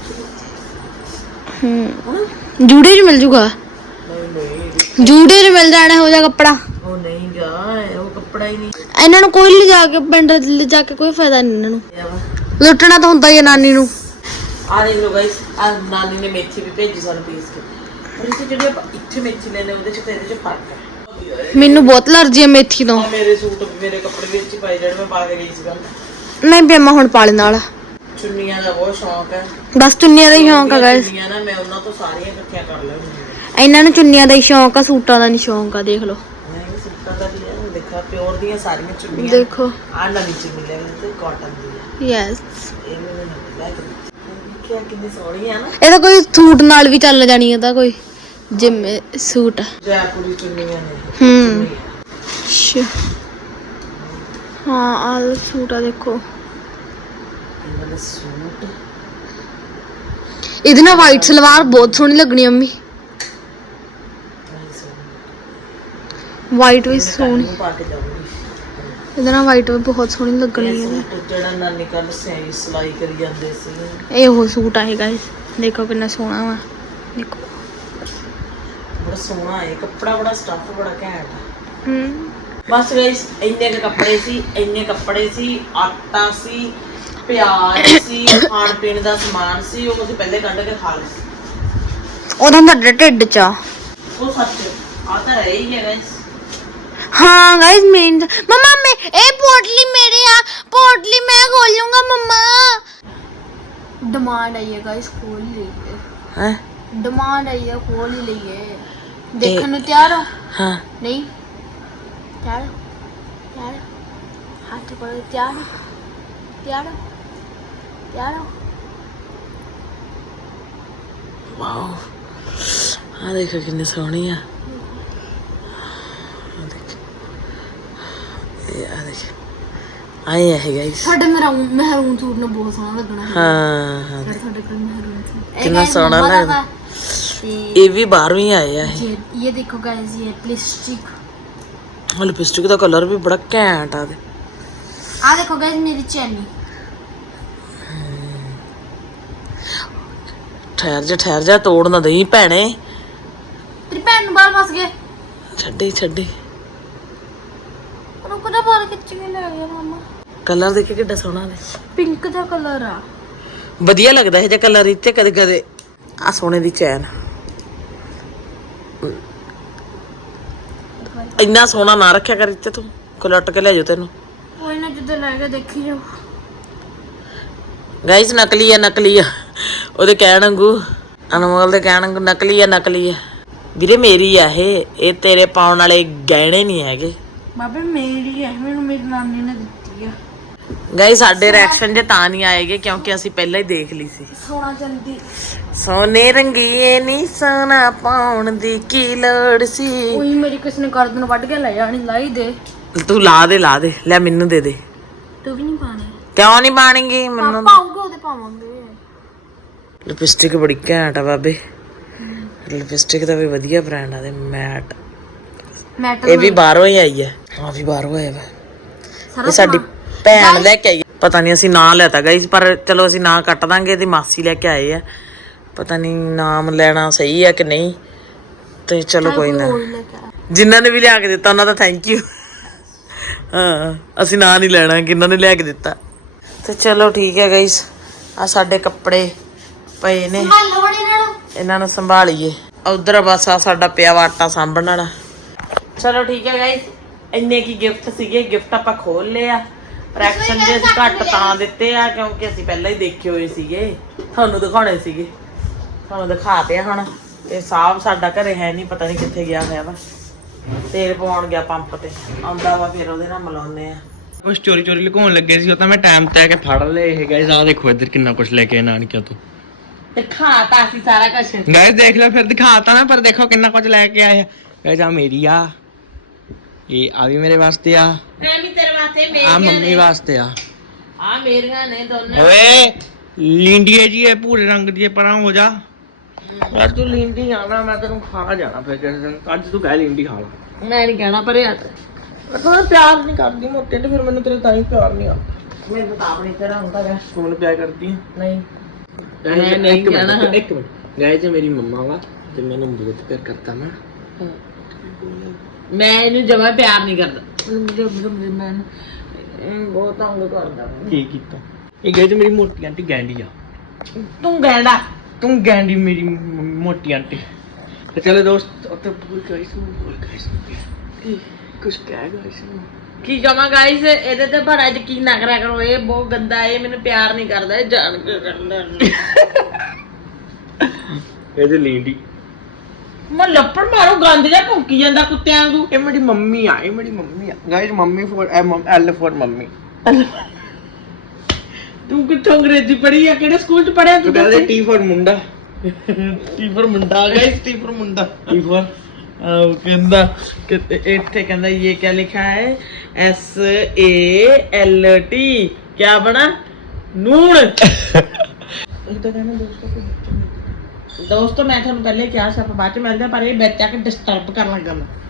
Speaker 3: ਹਮ ਜੂੜੇ ਚ ਮਿਲ ਜੂਗਾ,
Speaker 1: ਨਹੀਂ ਨਹੀਂ
Speaker 3: ਜੂੜੇ ਚ ਮਿਲ ਜਾਣਾ ਹੋ ਜਾ ਕੱਪੜਾ।
Speaker 1: ਉਹ ਨਹੀਂ ਗਾ, ਉਹ ਕੱਪੜਾ ਹੀ ਨਹੀਂ।
Speaker 3: ਇਹਨਾਂ ਨੂੰ ਕੋਈ ਲਿਜਾ ਕੇ ਪਿੰਡ ਲਿਜਾ ਕੇ ਕੋਈ ਫਾਇਦਾ ਨਹੀਂ ਇਹਨਾਂ ਨੂੰ, ਲੁੱਟਣਾ ਤਾਂ ਹੁੰਦਾ ਹੀ ਹੈ ਨਾਨੀ ਨੂੰ।
Speaker 1: ਆ ਦੇਖ ਲਓ ਗਾਇਸ, ਆ ਨਾਨੀ ਨੇ ਮੇਥੀ ਵੀ ਭੇਜੀ ਸਾਨੂੰ ਪੀਸ ਕੇ। ਪਰ ਇਸ ਜਿਹੜੀ ਆਪਾਂ ਇੱਥੇ ਮੇਥੀ ਲੈਨੇ ਉਹਦੇ ਚ ਤੇ ਇਹਦੇ ਚ ਫਰਕ ਹੈ।
Speaker 3: ਮੈਨੂੰ ਬਹੁਤ ਅਲਰਜੀ ਹੈ ਮੇਥੀ ਤੋਂ।
Speaker 1: ਆ ਮੇਰੇ ਸੂਟ ਮੇਰੇ ਕੱਪੜੇ ਵਿੱਚ ਹੀ ਪਾਈ ਜਿਹੜੇ ਮੈਂ ਪਾ ਕੇ ਗਈ ਸੀ। ਗੱਲ
Speaker 3: ਨਹੀਂ ਬੇਮਾ ਹੁਣ ਪਾਲੇ ਨਾਲ
Speaker 1: ਚੁੰਨੀਆਂ ਦਾ ਬਹੁਤ ਸ਼ੌਂਕ ਹੈ।
Speaker 3: ਬਸ ਚੁੰਨੀਆਂ ਦਾ ਹੀ ਸ਼ੌਂਕ ਹੈ ਗਾਇਸ,
Speaker 1: ਚੁੰਨੀਆਂ ਨਾ ਮੈਂ ਉਹਨਾਂ ਤੋਂ ਸਾਰੀਆਂ ਇਕੱਠੀਆਂ ਕਰ ਲੈਂਦੀ।
Speaker 3: ਇਹਨਾਂ ਨੂੰ ਚੁੰਨੀਆਂ ਦਾ ਹੀ ਸ਼ੌਂਕ ਆ, ਸੂਟਾਂ ਦਾ ਨਹੀਂ ਸ਼ੌਂਕ ਆ। ਦੇਖ ਲਓ
Speaker 1: ਨਹੀਂ ਸੂਟਾਂ ਦਾ ਵੀ ਹੈ, ਦੇਖਾ ਪਿਓਰ ਦੀਆਂ ਸਾਰੀਆਂ ਚੁੰਨੀਆਂ।
Speaker 3: ਦੇਖੋ
Speaker 1: ਆ ਨਵੀਂ ਚੁੰਨੀ ਲੈ ਤੇ ਕਾਟਨ ਦੀ ਹੈ।
Speaker 3: ਯੈਸ
Speaker 1: ਇਹ ਮੈਨੂੰ ਨਹੀਂ ਲੈ ਕੇ ਦਿੱਤੀ। ਦੇਖਿਆ ਕਿੰਨੀ ਸੋਹਣੀ ਆ ਨਾ।
Speaker 3: ਇਹ ਤਾਂ ਕੋਈ ਸੂਟ ਨਾਲ ਵੀ ਚੱਲ ਜਾਣੀ, ਇਹਦਾ ਕੋਈ ਜਿਵੇਂ ਸੂਟ ਆ।
Speaker 1: ਜੈਪੁਰੀ ਚੁੰਨੀਆਂ ਨੇ।
Speaker 3: ਹੂੰ ਅੱਛਾ ਹਾਂ ਆਹ ਸੂਟ ਆ ਦੇਖੋ,
Speaker 1: ਇਹਨਾਂ ਦਾ ਸੂਟ
Speaker 3: ਇਹਦੇ ਨਾਲ ਵਾਈਟ ਸਲਵਾਰ ਬਹੁਤ ਸੋਹਣੀ ਲੱਗਣੀ ਅੰਮੀ, ਵਾਈਟ ਵੀ ਸੋਹਣੀ,
Speaker 1: ਨੂੰ ਪਾ ਕੇ ਜਾਊਂਗੀ।
Speaker 3: ਇਹਦੇ ਨਾਲ ਵਾਈਟ ਵੀ ਬਹੁਤ ਸੋਹਣੀ ਲੱਗਣੀ
Speaker 1: ਇਹ
Speaker 3: ਹੈ।
Speaker 1: ਸੂਟ ਜਿਹੜਾ ਨਾਨੀ ਕੱਲ ਸਹੀ ਸਿਲਾਈ ਕਰੀ ਜਾਂਦੇ ਸੀ,
Speaker 3: ਇਹ ਉਹ ਸੂਟ ਆ ਗਾਇਸ, ਦੇਖੋ ਕਿੰਨਾ ਸੋਹਣਾ ਵਾ, ਦੇਖੋ
Speaker 1: ਬੜਾ ਸੋਹਣਾ ਹੈ ਕੱਪੜਾ, ਬੜਾ ਸਟੱਫ ਬੜਾ ਘੈਂਟ ਆ।
Speaker 3: ਹੂੰ
Speaker 1: ਬਸ ਗਾਇਸ ਇੰਨੇ ਕੁ ਕੱਪੜੇ ਸੀ, ਇੰਨੇ ਕੱਪੜੇ ਸੀ, ਆਟਾ ਸੀ, ਪਿਆਜ਼ ਸੀ, ਖਾਣ ਪੀਣ ਦਾ ਸਮਾਨ ਸੀ, ਉਹ ਅਸੀਂ ਪਹਿਲੇ ਕੱਢ ਕੇ ਖਾ ਲਏ ਸੀ।
Speaker 3: ਉਹਦਾ ਤੁਹਾਡੇ ਢਿੱਡ ਚ ਆ।
Speaker 1: ਉਹ ਸੱਚ ਆ ਤਾਂ ਰਹਿ ਹੀ ਹੈ ਗਾਇਸ।
Speaker 3: हाँ गाइस मेन मम्मा मैं ए पोटली मेरे आ पोटली मैं खोल लूंगा मम्मा। डिमांड आई है गाइस, खोल लीजिए।
Speaker 1: हैं
Speaker 3: डिमांड आई है, खोल ही लीजिए। देखने ਨੂੰ ਤਿਆਰ ਹੋ?
Speaker 1: हाँ
Speaker 3: नहीं ਤਿਆਰ हो? ਤਿਆਰ हो? हाथ पकड़ो, ਤਿਆਰ हो? ਤਿਆਰ हो? ਤਿਆਰ हो?
Speaker 1: वाओ आ देखो कितनी सोहनी है। ਆਏ ਹੈ ਗਾਇਸ
Speaker 3: ਤੁਹਾਡੇ ਮੇਰਾ ਮਹਿਰੂਨ ਸੂਟ ਨਾਲ ਬਹੁਤ ਸੋਹਣਾ ਲੱਗਣਾ ਹੈ।
Speaker 1: ਹਾਂ ਹਾਂ
Speaker 3: ਯਾਰ ਤੁਹਾਡੇ ਕੋਲ ਮਹਿਰੂਨ ਸੂਟ
Speaker 1: ਕਿੰਨਾ ਸੋਹਣਾ ਲੱਗਦਾ।
Speaker 3: ਤੇ
Speaker 1: ਇਹ ਵੀ ਬਾਹਰੋਂ ਹੀ ਆਏ ਆ ਇਹ।
Speaker 3: ये ये देखो गाइस, ये लिपस्टिक,
Speaker 1: ਲਿਪਸਟਿਕ ਦਾ ਕਲਰ ਵੀ ਬੜਾ ਘੈਂਟ ਆ।
Speaker 3: आ देखो गाइस मेरी चैनी।
Speaker 1: ਠਹਿਰ ਜਾ ਠਹਿਰ ਜਾ, ਤੋੜ ਨਾ ਦੇਈ ਭੈਣੇ।
Speaker 3: तेरी भैन ਨੂੰ बाल फस गए।
Speaker 1: ਛੱਡੀ ਛੱਡੀ
Speaker 3: रुको ना, बाल खिंच के ले गया मामा।
Speaker 1: ਕਲਰ ਦੇਖ ਕਿੱਡਾ ਸੋਹਣਾ ਨੇ।
Speaker 3: पिंक दा कलर आ।
Speaker 1: ਵਧੀਆ ਲੱਗਦਾ ਇਹ ਜਿਹਾ ਕਲਰ ਇੱਥੇ ਕਦੇ ਕਦੇ। ਆ ਸੋਨੇ ਦੀ ਚੈਨ ਇੰਨਾ ਸੋਹਣਾ ਨਾ ਰੱਖਿਆ ਕਰ ਇੱਥੇ, ਤੂੰ ਕੁਲਟ ਕੇ ਲੈ ਜਾਓ ਤੈਨੂੰ।
Speaker 3: कोई ना जिद्द ले गए देखी जाओ।
Speaker 1: ਗਾਇਸ ਨਕਲੀ ਆ ਨਕਲੀ ਆ, ਉਹਦੇ ਕਹਿਣ ਵਾਂਗੂ, ਅਨਮੋਲ ਦੇ ਕਹਿਣ ਵਾਂਗੂ ਨਕਲੀ ਆ ਨਕਲੀ ਆ। ਵੀਰੇ ਮੇਰੀ ਆ ਇਹ, ਇਹ ਤੇਰੇ ਪਾਉਣ ਵਾਲੇ ਗਹਿਣੇ ਨਹੀਂ ਹੈਗੇ।
Speaker 3: बाबे मेरी है, मैंने मेरी नानी ने दी है।
Speaker 1: ਗਾਇਸ ਸਾਡੇ ਰਿਐਕਸ਼ਨ ਜੇ ਤਾਂ ਨਹੀਂ ਆਏਗੇ ਕਿਉਂਕਿ ਅਸੀਂ ਪਹਿਲਾਂ ਹੀ ਦੇਖ ਲਈ ਸੀ।
Speaker 3: सोना चांदी
Speaker 1: ਸੋਨੇ ਰੰਗੀਏ ਨੀ ਸੋਨਾ ਪਾਉਣ ਦੀ ਕੀ ਲੋੜ ਸੀ।
Speaker 3: ਉਹੀ ਮੇਰੀ ਕਿਸ ਨੇ ਗਰਦਨ ਵੱਢ ਕੇ ਲੈ ਜਾਣੀ, ਲਾਈ ਦੇ।
Speaker 1: ਤੂੰ ਲਾ ਦੇ ਲਾ ਦੇ, ਲੈ ਮੈਨੂੰ ਦੇ ਦੇ।
Speaker 3: ਤੂੰ ਵੀ ਨਹੀਂ ਪਾਣੀ?
Speaker 1: ਕਿਉਂ ਨਹੀਂ ਪਾਣੀਗੀ ਮੈਨੂੰ?
Speaker 3: ਪਾਉਂਗੇ ਉਹਦੇ ਪਾਵਾਂਗੇ।
Speaker 1: ਲਿਪਸਟਿਕ ਬੜੀ ਘੈਂਟ ਆ ਬਾਬੇ, ਲਿਪਸਟਿਕ ਦਾ ਵੀ ਵਧੀਆ ਬ੍ਰਾਂਡ ਆ ਦੇ ਮੈਟ।
Speaker 3: ਮੈਟਲ
Speaker 1: ਇਹ ਵੀ ਬਾਹਰੋਂ ਹੀ ਆਈ ਹੈ। ਹਾਂ ਵੀ ਬਾਹਰੋਂ ਆਇਆ ਵਾ। ਇਹ ਸਾਡੀ ਭੈਣ ਲੈ ਕੇ ਆਈ, ਪਤਾ ਨਹੀਂ ਅਸੀਂ ਨਾਂ ਲੈਤਾ ਗਾਈਸ, ਪਰ ਚਲੋ ਅਸੀਂ ਨਾਂ ਕੱਟ ਦਾਂਗੇ। ਇਹਦੀ ਮਾਸੀ ਲੈ ਕੇ ਆਏ ਆ, ਪਤਾ ਨਹੀਂ ਨਾਮ ਲੈਣਾ ਸਹੀ ਆ ਕਿ ਨਹੀਂ, ਤੇ ਚਲੋ ਕੋਈ ਨਾ। ਜਿਨ੍ਹਾਂ ਨੇ ਵੀ ਲਿਆ ਕੇ ਦਿੱਤਾ ਉਹਨਾਂ ਦਾ ਥੈਂਕ ਯੂ। ਹਾਂ ਅਸੀਂ ਨਾਂ ਨਹੀਂ ਲੈਣਾ ਕਿ ਇਹਨਾਂ ਨੇ ਲਿਆ ਕੇ ਦਿੱਤਾ। ਤੇ ਚਲੋ ਠੀਕ ਹੈ ਗਾਈਸ, ਆ ਸਾਡੇ ਕੱਪੜੇ ਪਏ ਨੇ, ਇਹਨਾਂ ਨੂੰ ਸੰਭਾਲੀਏ। ਉਧਰ ਬਸ ਆ ਸਾਡਾ ਪਿਆ ਵਾ ਆਟਾ ਸਾਂਭਣ ਵਾਲਾ। ਚਲੋ ਠੀਕ ਹੈ ਗਾਈਸ, ਇੰਨੇ ਕੀ ਗਿਫਟ ਸੀਗੇ, ਗਿਫਟ ਆਪਾਂ ਖੋਲ ਲਏ ਆ। ਰਿਐਕਸ਼ਨ ਜੇ ਅਸੀਂ ਘੱਟ ਤਾਂ ਦਿੱਤੇ ਆ ਕਿਉਂਕਿ ਅਸੀਂ ਪਹਿਲਾਂ ਹੀ ਦੇਖੇ ਹੋਏ ਸੀਗੇ, ਤੁਹਾਨੂੰ ਦਿਖਾਉਣੇ ਸੀਗੇ, ਤੁਹਾਨੂੰ ਦਿਖਾਤੇ ਆ ਹੁਣ। ਤੇ ਸਾਹਬ ਸਾਡਾ ਘਰੇ ਹੈ ਨਹੀਂ, ਪਤਾ ਨਹੀਂ ਕਿੱਥੇ ਗਿਆ ਹੋਇਆ ਵਾ, ਤੇਲ ਪਵਾਉਣ ਗਿਆ ਪੰਪ ਤੇ, ਆਉਂਦਾ ਵਾ ਫਿਰ ਉਹਦੇ ਨਾਲ ਮਿਲਾਉਂਦੇ ਆ।
Speaker 2: ਕੁਛ ਚੋਰੀ ਚੋਰੀ ਲੁਕਾਉਣ ਲੱਗੇ ਸੀ, ਉਹ ਤਾਂ ਮੈਂ ਟਾਈਮ ਤੇ ਆ ਕੇ ਫੜ ਲਏ ਇਹ ਗਾਇਸ। ਆਹ ਦੇਖੋ ਇੱਧਰ ਕਿੰਨਾ ਕੁਛ ਲੈ ਕੇ ਆਏ ਨਾਨਕਿਆਂ ਤੋਂ।
Speaker 1: ਦਿਖਾਤਾ ਅਸੀਂ ਸਾਰਾ ਕੁਝ
Speaker 2: ਗਾਇਸ ਦੇਖ ਲਓ, ਫਿਰ ਦਿਖਾਤਾ ਨਾ, ਪਰ ਦੇਖੋ ਕਿੰਨਾ ਕੁਝ ਲੈ ਕੇ ਆਏ ਆ ਗਾਇਸ। ਆ ਮੇਰੀ ਆ, ਇਹ ਆ ਵੀ ਮੇਰੇ ਵਾਸਤੇ ਆ,
Speaker 1: ਮੈਂ ਵੀ ਤੇਰੇ ਵਾਸਤੇ,
Speaker 2: ਆ
Speaker 1: ਮੇਰੀਆਂ
Speaker 2: ਮੰਮੀ ਵਾਸਤੇ ਆ।
Speaker 1: ਆ ਮੇਰੀਆਂ ਨੇ ਦੋਨੇ।
Speaker 2: ਓਏ ਲੀਂਡੀਏ ਜੀ, ਇਹ ਭੂਰੇ ਰੰਗ ਦੀ ਪਰਾਂ ਹੋ ਜਾ ਯਾਰ। ਤੂੰ ਲੀਂਡੀ ਆਣਾ, ਮੈਂ ਤੈਨੂੰ ਖਾ ਜਾਣਾ ਫਿਰ ਕਿਸੇ ਦਿਨ। ਅੱਜ ਤੂੰ ਕਹਿ ਲੀਂਡੀ ਖਾ ਲਾ।
Speaker 1: ਮੈਂ ਨਹੀਂ ਕਹਿਣਾ ਪਰ ਯਾਰ
Speaker 2: ਤੂੰ ਪਿਆਰ ਨਹੀਂ ਕਰਦੀ ਮੋਟੇ ਤੇ, ਫਿਰ ਮੈਨੂੰ ਤੇਰੇ ਤਾਂ ਹੀ ਪਿਆਰ ਨਹੀਂ ਆ।
Speaker 1: ਮੈਨੂੰ ਤਾਂ ਆਪਣੀ ਤਰ੍ਹਾਂ ਹੁੰਦਾ ਹੈ।
Speaker 2: ਤੂੰ ਮੈਨੂੰ ਪਿਆਰ ਕਰਦੀ ਆ?
Speaker 1: ਨਹੀਂ
Speaker 2: ਮੈਂ
Speaker 1: ਨਹੀਂ ਕਹਿਣਾ।
Speaker 2: ਇੱਕ ਮਿੰਟ ਗਾਇਸ, ਮੇਰੀ ਮੰਮਾ ਵਾ ਤੇ ਮੈਨੂੰ ਬਹੁਤ ਪਿਆਰ ਕਰਦਾ ਮੈਂ।
Speaker 1: ਮੈਂ ਇਹਨੂੰ ਜਮਾ ਪਿਆਰ ਨਹੀਂ ਕਰਦਾ, ਮੈਂ ਬਹੁਤ ਤੰਗ ਕਰਦਾ।
Speaker 2: ਕੀ ਕੀਤਾ ਇਹ ਗਾਇਸ? ਮੇਰੀ ਮੋਟੀ ਆਂਟੀ ਗੈਂਡੀ ਆ।
Speaker 1: ਤੂੰ ਗੈਂਡਾ,
Speaker 2: ਤੂੰ ਗੈਂਡੀ ਮੇਰੀ ਮ- ਮੋਟੀ ਆਂਟੀ। ਤੇ ਚਲੋ ਦੋਸਤ, ਉੱਤੇ ਬੋਲ ਗਾਇਸ ਨੂੰ, ਬੋਲ ਗਾਇਸ ਨੂੰ ਕੀ ਕੁਛ ਕਹਿ ਗਾਇਸ ਨੂੰ।
Speaker 1: ਕੀ ਕਹਾਂ ਗਾਇਸ, ਇਹਦੇ ਤੇ ਬੜਾ ਯਕੀਨ ਨਾ ਕਰਿਆ ਕਰੋ, ਇਹ ਬਹੁਤ ਗੰਦਾ, ਇਹ ਮੈਨੂੰ ਪਿਆਰ ਨਹੀਂ ਕਰਦਾ, ਇਹ ਜਾਣ ਕੇ ਕਰਦਾ।
Speaker 2: ਇਹਦੇ ਲੀਂਡੀ
Speaker 1: ਮੈਂ ਲੱਪੜ ਮਾਰੂ, ਗੰਦ ਜਿਹਾ ਭੁੱਕੀ ਜਾਂਦਾ ਕੁੱਤਿਆਂ ਵਾਂਗੂ।
Speaker 2: ਇਹ ਮੇਰੀ ਮੰਮੀ ਆ, ਇਹ ਮੇਰੀ ਮੰਮੀ ਆ guys. Mummy for M L for mummy.
Speaker 1: ਤੂੰ ਕਿੱਥੋਂ ਅੰਗਰੇਜ਼ੀ ਪੜ੍ਹੀ ਆ? ਕਿਹੜੇ ਸਕੂਲ ਚ ਪੜ੍ਹਿਆ
Speaker 2: ਤੂੰ
Speaker 1: ਤੂੰ?
Speaker 2: ਕਹਿੰਦੇ ਟੀ ਫॉर ਮੁੰਡਾ,
Speaker 1: ਟੀ ਫॉर ਮੁੰਡਾ ਗਾਇਸ, ਟੀ ਫॉर ਮੁੰਡਾ।
Speaker 2: ਟੀ ਫॉर
Speaker 1: ਆਹ ਕਹਿੰਦਾ ਕਿ ਇੱਥੇ ਕਹਿੰਦਾ ਇਹ ਕੀ ਲਿਖਾ ਹੈ? ਐਸ ਏ ਐਲ ਟੀ क्या बना? ਨੂਣ। ਇਦਾਂ ਕਹਿੰਦਾ ਦੋਸਤੋ ਦੋਸਤੋ ਮੈਂ ਤੁਹਾਨੂੰ ਪਹਿਲੇ ਕਿਹਾ ਸੀ ਆਪਾਂ ਬਾਅਦ ਚ ਮਿਲਦੇ ਹਾਂ, ਪਰ ਇਹ ਬੱਚਾ ਕਿ ਡਿਸਟਰਬ ਕਰਨ ਲੱਗਾ ਮੈਂ।